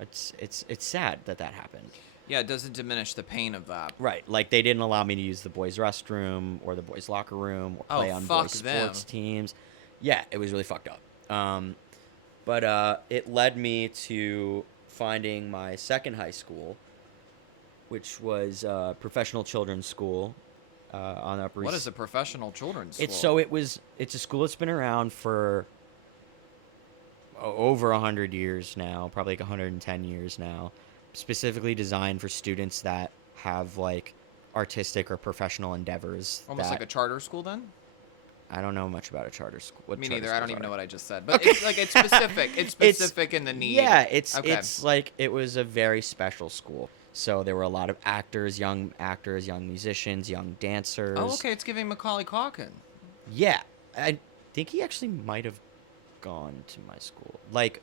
it's sad that happened. Yeah, it doesn't diminish the pain of that. Right. Like, they didn't allow me to use the boys' restroom or the boys' locker room or play on boys' sports teams. Yeah, it was really fucked up. But it led me to finding my second high school, which was professional children's school on the Upper East. What is a professional children's school? It's a school that's been around for over 100 years now, probably like 110 years now, specifically designed for students that have like artistic or professional endeavors. Almost like a charter school then? I don't know much about a charter school. Me neither. I don't even know what I just said. But it's like it's specific. It's specific in the need. Yeah, it's like it was a very special school. So there were a lot of young actors, young musicians, young dancers. Oh, okay. It's giving Macaulay Culkin. Yeah, I think he actually might have gone to my school. Like,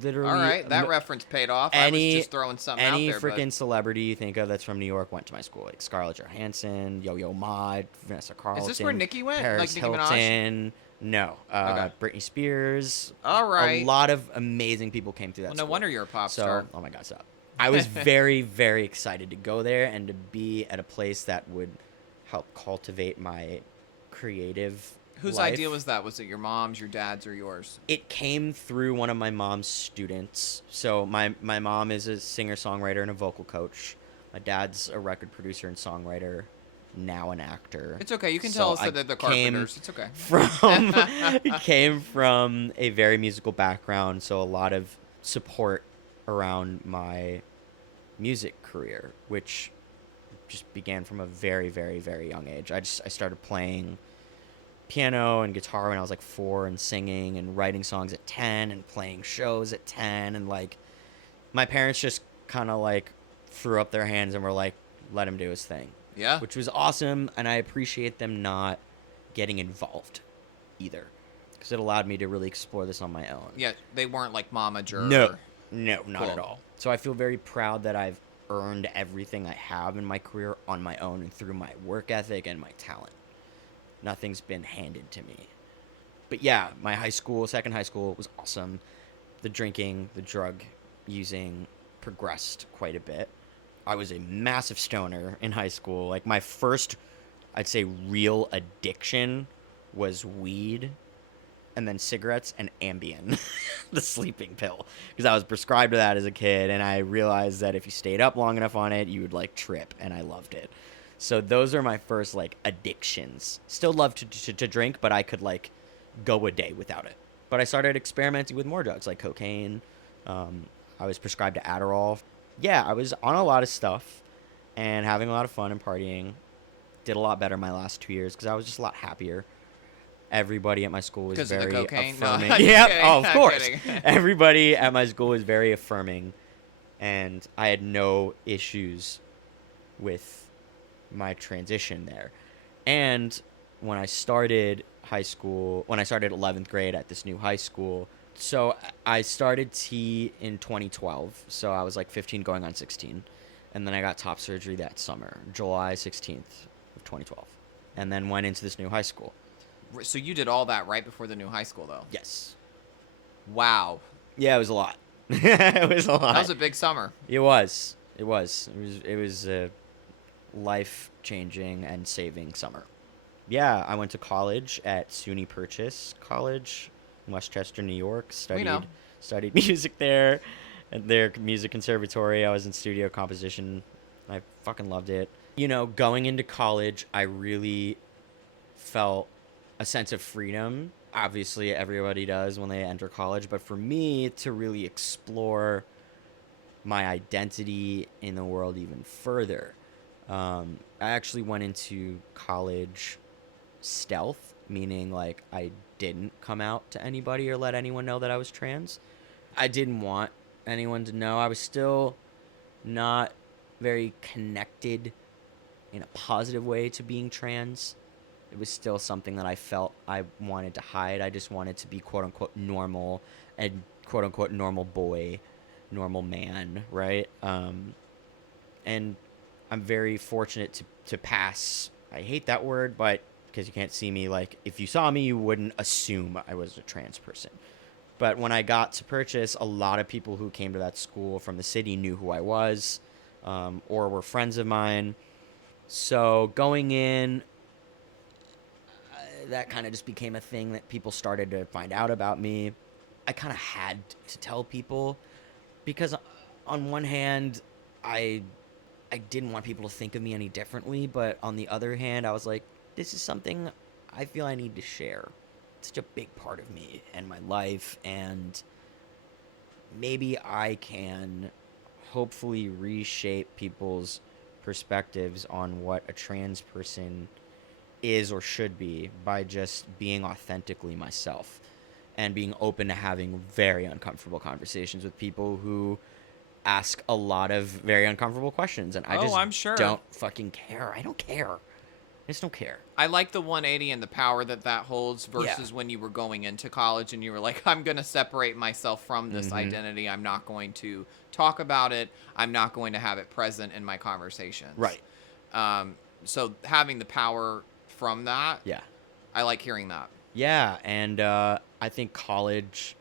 literally. All right, that reference paid off. I was just throwing something out there. Any freaking celebrity you think of that's from New York went to my school. Like Scarlett Johansson, Yo-Yo Ma, Vanessa Carlton. Is this where Nicki went? Paris Like Nicki Hilton. Minaj? No. Okay. Britney Spears. All right. A lot of amazing people came through that Well, school. no wonder you're a pop star. Oh my God, stop. I was very, very excited to go there and to be at a place that would help cultivate my creative Whose life. idea was that? Was it your mom's, your dad's, or yours? It came through one of my mom's students. So my mom is a singer-songwriter and a vocal coach. My dad's a record producer and songwriter, now an actor. It's okay. You can tell us that they're the Carpenters. It's okay. Came from a very musical background, so a lot of support around my music career, which just began from a very, very, very young age. I started playing piano and guitar when I was like 4, and singing and writing songs at 10 and playing shows at 10, and like my parents just kind of like threw up their hands and were like, let him do his thing. Yeah. Which was awesome, and I appreciate them not getting involved either, because it allowed me to really explore this on my own. Yeah, they weren't like momager. No, not at all. So I feel very proud that I've earned everything I have in my career on my own and through my work ethic and my talent. Nothing's been handed to me. But yeah, my second high school was awesome. The drinking, the drug using progressed quite a bit. I was a massive stoner in high school. Like, my first, I'd say, real addiction was weed. and then cigarettes and Ambien, the sleeping pill, because I was prescribed that as a kid, and I realized that if you stayed up long enough on it, you would like trip, and I loved it. So those are my first like addictions. Still love to drink, but I could like go a day without it. But I started experimenting with more drugs like cocaine. I was prescribed to Adderall. Yeah, I was on a lot of stuff and having a lot of fun and partying. Did a lot better my last 2 years because I was just a lot happier. Everybody at my school was very cocaine? No, affirming. I'm just Yeah, kidding. oh, of I'm course. kidding. Everybody at my school was very affirming, and I had no issues with my transition there. And when I started high school, when I started 11th grade at this new high school, so I started T in 2012, so I was like 15 going on 16, and then I got top surgery that summer, July 16th of 2012, and then went into this new high school. So you did all that right before the new high school, though? Yes. Wow. Yeah, it was a lot. It was a lot. That was a big summer. It was. It was a life-changing and saving summer. Yeah, I went to college at SUNY Purchase College in Westchester, New York. Studied music there at their music conservatory. I was in studio composition. I fucking loved it. You know, going into college, I really felt a sense of freedom. Obviously, everybody does when they enter college, but for me to really explore my identity in the world even further, I actually went into college stealth, meaning like I didn't come out to anybody or let anyone know that I was trans. I didn't want anyone to know. I was still not very connected in a positive way to being trans. It was still something that I felt I wanted to hide. I just wanted to be quote-unquote normal and quote-unquote normal boy, normal man, right? And I'm very fortunate to pass. I hate that word, but because you can't see me, like, if you saw me, you wouldn't assume I was a trans person. But when I got to Purchase, a lot of people who came to that school from the city knew who I was, or were friends of mine. So going in, that kind of just became a thing that people started to find out about me. I kind of had to tell people because on one hand, I didn't want people to think of me any differently, but on the other hand, I was like, this is something I feel I need to share. It's such a big part of me and my life, and maybe I can hopefully reshape people's perspectives on what a trans person is or should be by just being authentically myself and being open to having very uncomfortable conversations with people who ask a lot of very uncomfortable questions, and I'm sure. don't fucking care. I don't care. I just don't care. I like the 180 and the power that holds versus when you were going into college and you were like, I'm going to separate myself from this identity. I'm not going to talk about it. I'm not going to have it present in my conversations. Right. So having the power from that, Yeah. I like hearing that. Yeah, and I think college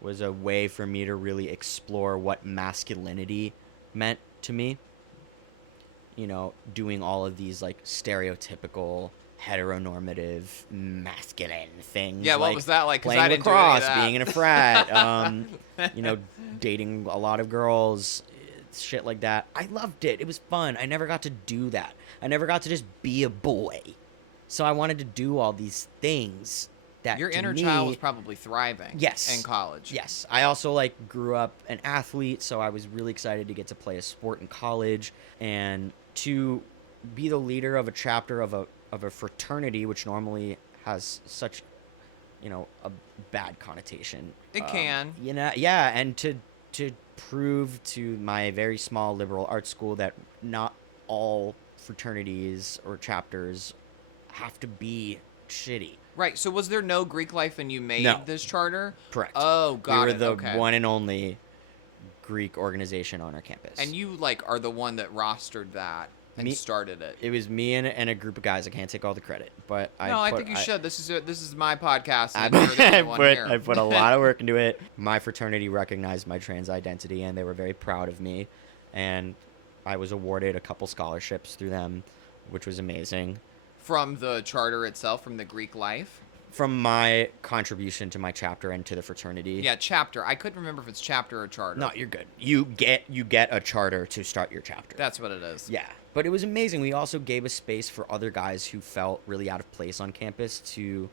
was a way for me to really explore what masculinity meant to me. You know, doing all of these like stereotypical heteronormative masculine things. Yeah, what was that like? 'Cause playing I didn't do lacrosse, any of that. being in a frat, you know, dating a lot of girls, shit like that. I loved it. It was fun. I never got to do that. I never got to just be a boy. So I wanted to do all these things that Your to inner me, child was probably thriving. Yes. In college. Yes. I also like grew up an athlete, so I was really excited to get to play a sport in college and to be the leader of a chapter of a fraternity, which normally has such, you know, a bad connotation. It can. You know, yeah, and to prove to my very small liberal arts school that not all fraternities or chapters have to be shitty. Right. So was there no Greek life when you made No. this charter? Correct. Oh, got We were it. the Okay. one and only Greek organization on our campus. And you like are the one that rostered that and Me- started it. It was me and a group of guys. I can't take all the credit, but I think you should. This is my podcast. I And you're the only one here. I put a lot of work into it. My fraternity recognized my trans identity, and they were very proud of me. And I was awarded a couple scholarships through them, which was amazing. From the charter itself, from the Greek life. from my contribution to my chapter and to the fraternity. Yeah, chapter. I couldn't remember if it's chapter or charter. No, you're good. You get a charter to start your chapter. That's what it is. Yeah. But it was amazing. We also gave a space for other guys who felt really out of place on campus to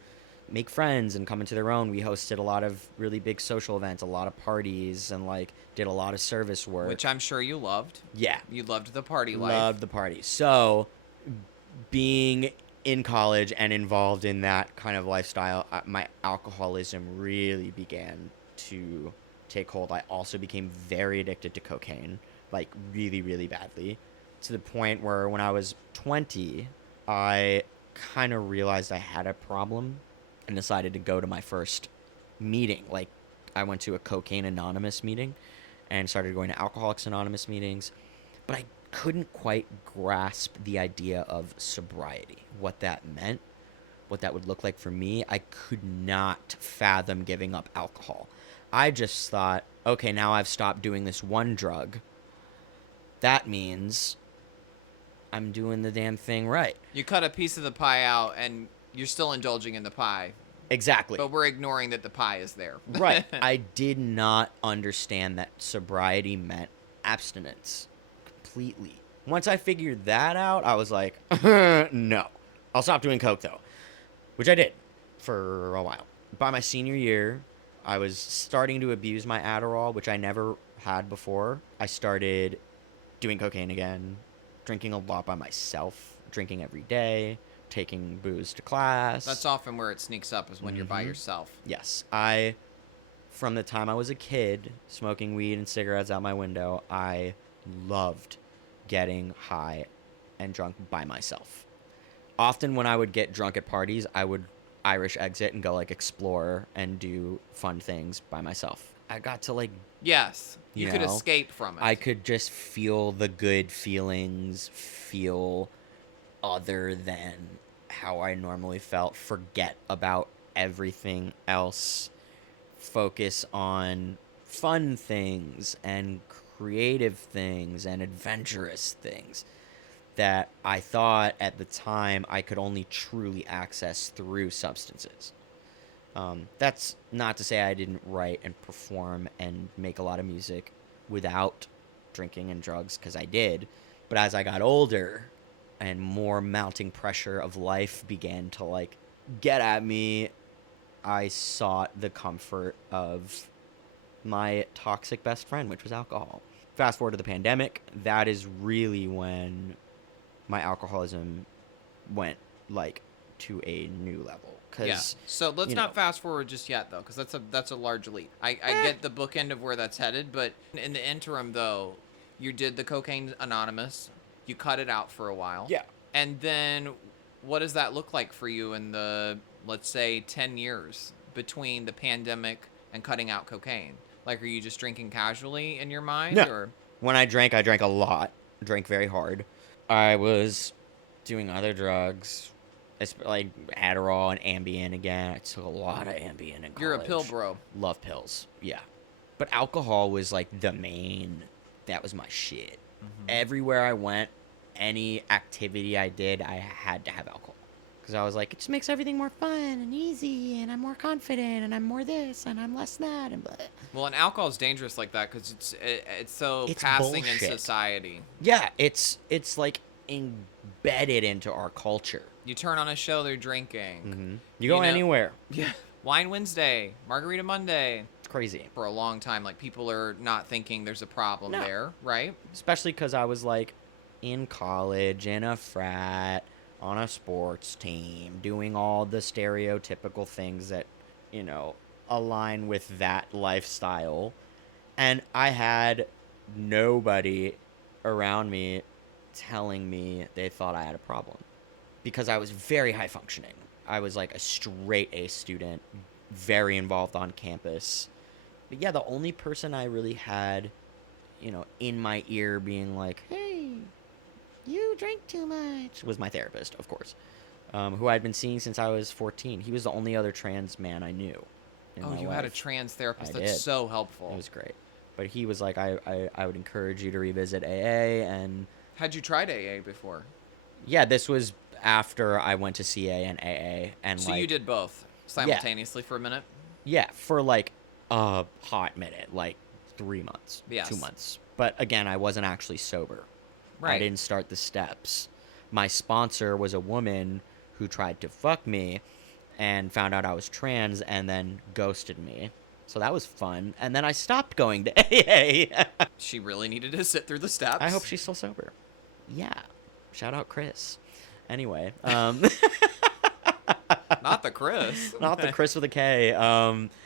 make friends and come into their own. We hosted a lot of really big social events, a lot of parties, and like did a lot of service work. Which I'm sure you loved. Yeah. You loved the party life. Loved the party. So being in college and involved in that kind of lifestyle, my alcoholism really began to take hold. I also became very addicted to cocaine, like really, really badly, to the point where when I was 20, I kind of realized I had a problem and decided to go to my first meeting. Like, I went to a Cocaine Anonymous meeting and started going to Alcoholics Anonymous meetings, but I couldn't quite grasp the idea of sobriety, what that meant, what that would look like for me. I could not fathom giving up alcohol. I just thought, okay, now I've stopped doing this one drug. That means I'm doing the damn thing right. You cut a piece of the pie out and you're still indulging in the pie. Exactly. But we're ignoring that the pie is there. Right. I did not understand that sobriety meant abstinence completely. Once I figured that out, I was like, no. I'll stop doing coke, though. Which I did for a while. By my senior year, I was starting to abuse my Adderall, which I never had before. I started doing cocaine again, drinking a lot by myself, drinking every day, taking booze to class. That's often where it sneaks up, is when you're by yourself. Yes. From the time I was a kid, smoking weed and cigarettes out my window, I loved getting high and drunk by myself. Often when I would get drunk at parties, I would Irish exit and go, like, explore and do fun things by myself. I got to, like... Yes. You could know, escape from it. I could just feel the good feelings, feel other than how I normally felt, forget about everything else, focus on fun things and creative things and adventurous things that I thought at the time I could only truly access through substances. That's not to say I didn't write and perform and make a lot of music without drinking and drugs, because I did. But as I got older and more mounting pressure of life began to, like, get at me, I sought the comfort of my toxic best friend, which was alcohol. Fast forward to the pandemic, that is really when my alcoholism went, like, to a new level. Yeah. So let's not fast forward just yet, though, because that's a large leap. I get the bookend of where that's headed, but in the interim, though, you did the Cocaine Anonymous. You cut it out for a while. Yeah. And then what does that look like for you in the, let's say, 10 years between the pandemic and cutting out cocaine? Like, are you just drinking casually in your mind? No. Or? When I drank a lot. Drank very hard. I was doing other drugs, like Adderall and Ambien again. I took a lot of Ambien in college. You're a pill bro. Love pills, yeah. But alcohol was, like, the main, that was my shit. Mm-hmm. Everywhere I went, any activity I did, I had to have alcohol. Because I was like, it just makes everything more fun and easy, and I'm more confident, and I'm more this, and I'm less that, and blah. Well, and alcohol is dangerous like that because it's so passing bullshit. in society. Yeah, it's like embedded into our culture. You turn on a show, they're drinking. Mm-hmm. You go anywhere. Yeah. Wine Wednesday, Margarita Monday. It's crazy. For a long time, like, people are not thinking there's a problem there, right? Especially because I was, like, in college, in a frat, on a sports team, doing all the stereotypical things that, you know, align with that lifestyle. And I had nobody around me telling me they thought I had a problem. Because I was very high functioning. I was, like, a straight A student, very involved on campus. But yeah, the only person I really had, you know, in my ear being like, hey, you drink too much, was my therapist, of course, who I'd been seeing since I was 14. He was the only other trans man I knew in my you life. had a trans therapist. I That's did. so helpful. It was great. But he was like, I would encourage you to revisit AA. And had you tried AA before? Yeah, this was after I went to CA and AA. And so you did both. simultaneously for a minute. Yeah, for like a hot minute, like 3 months, Yes. 2 months. But again, I wasn't actually sober. Right. I didn't start the steps. My sponsor was a woman who tried to fuck me and found out I was trans and then ghosted me. So that was fun. And then I stopped going to AA. She really needed to sit through the steps. I hope she's still sober. Yeah. Shout out Chris. Anyway, Not the Chris. not the Chris with a K.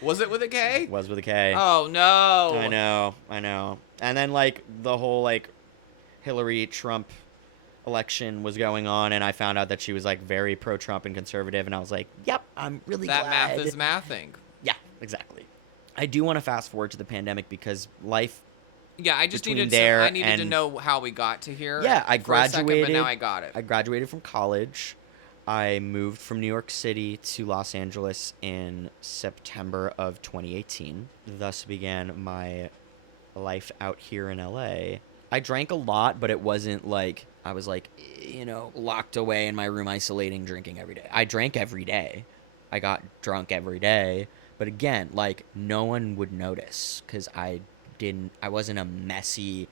Was it with a K? Was with a K. Oh no. I know. And then like the whole like Hillary Trump election was going on, and I found out that she was like very pro-Trump and conservative, and I was like, yep, I'm really That glad. math is mathing. Yeah, exactly. I do want to fast forward to the pandemic because life. Yeah, I just Between needed there I needed to and- know how we got to here. Yeah, I for a second, graduated. but now I got it. I graduated from college. I moved from New York City to Los Angeles in September of 2018. Thus began my life out here in LA. I drank a lot, but it wasn't like I was like, locked away in my room isolating drinking every day. I drank every day. I got drunk every day. But again, like no one would notice because I wasn't a messy,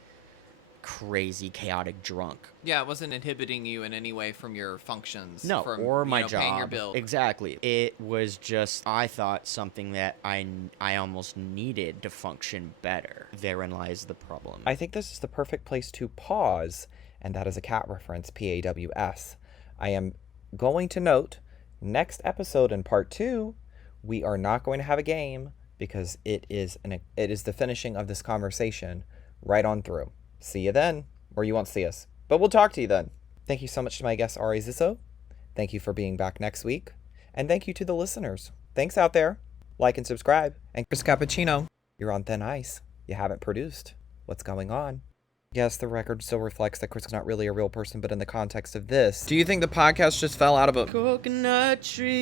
crazy, chaotic drunk. Yeah, it wasn't inhibiting you in any way from your functions. No, from, or my job. paying your bill. Exactly. It was just, I thought, something that I almost needed to function better. Therein lies the problem. I think this is the perfect place to pause, and that is a cat reference, PAWS. I am going to note, next episode in part 2, we are not going to have a game because it is the finishing of this conversation right on through. See you then, or you won't see us, but we'll talk to you then. Thank you so much to my guest, Ari Zizzo. Thank you for being back next week. And thank you to the listeners. Thanks out there. Like and subscribe. And Chris Cappuccino, you're on thin ice. You haven't produced. What's going on? Yes, the record still reflects that Chris is not really a real person, but in the context of this, do you think the podcast just fell out of a coconut tree?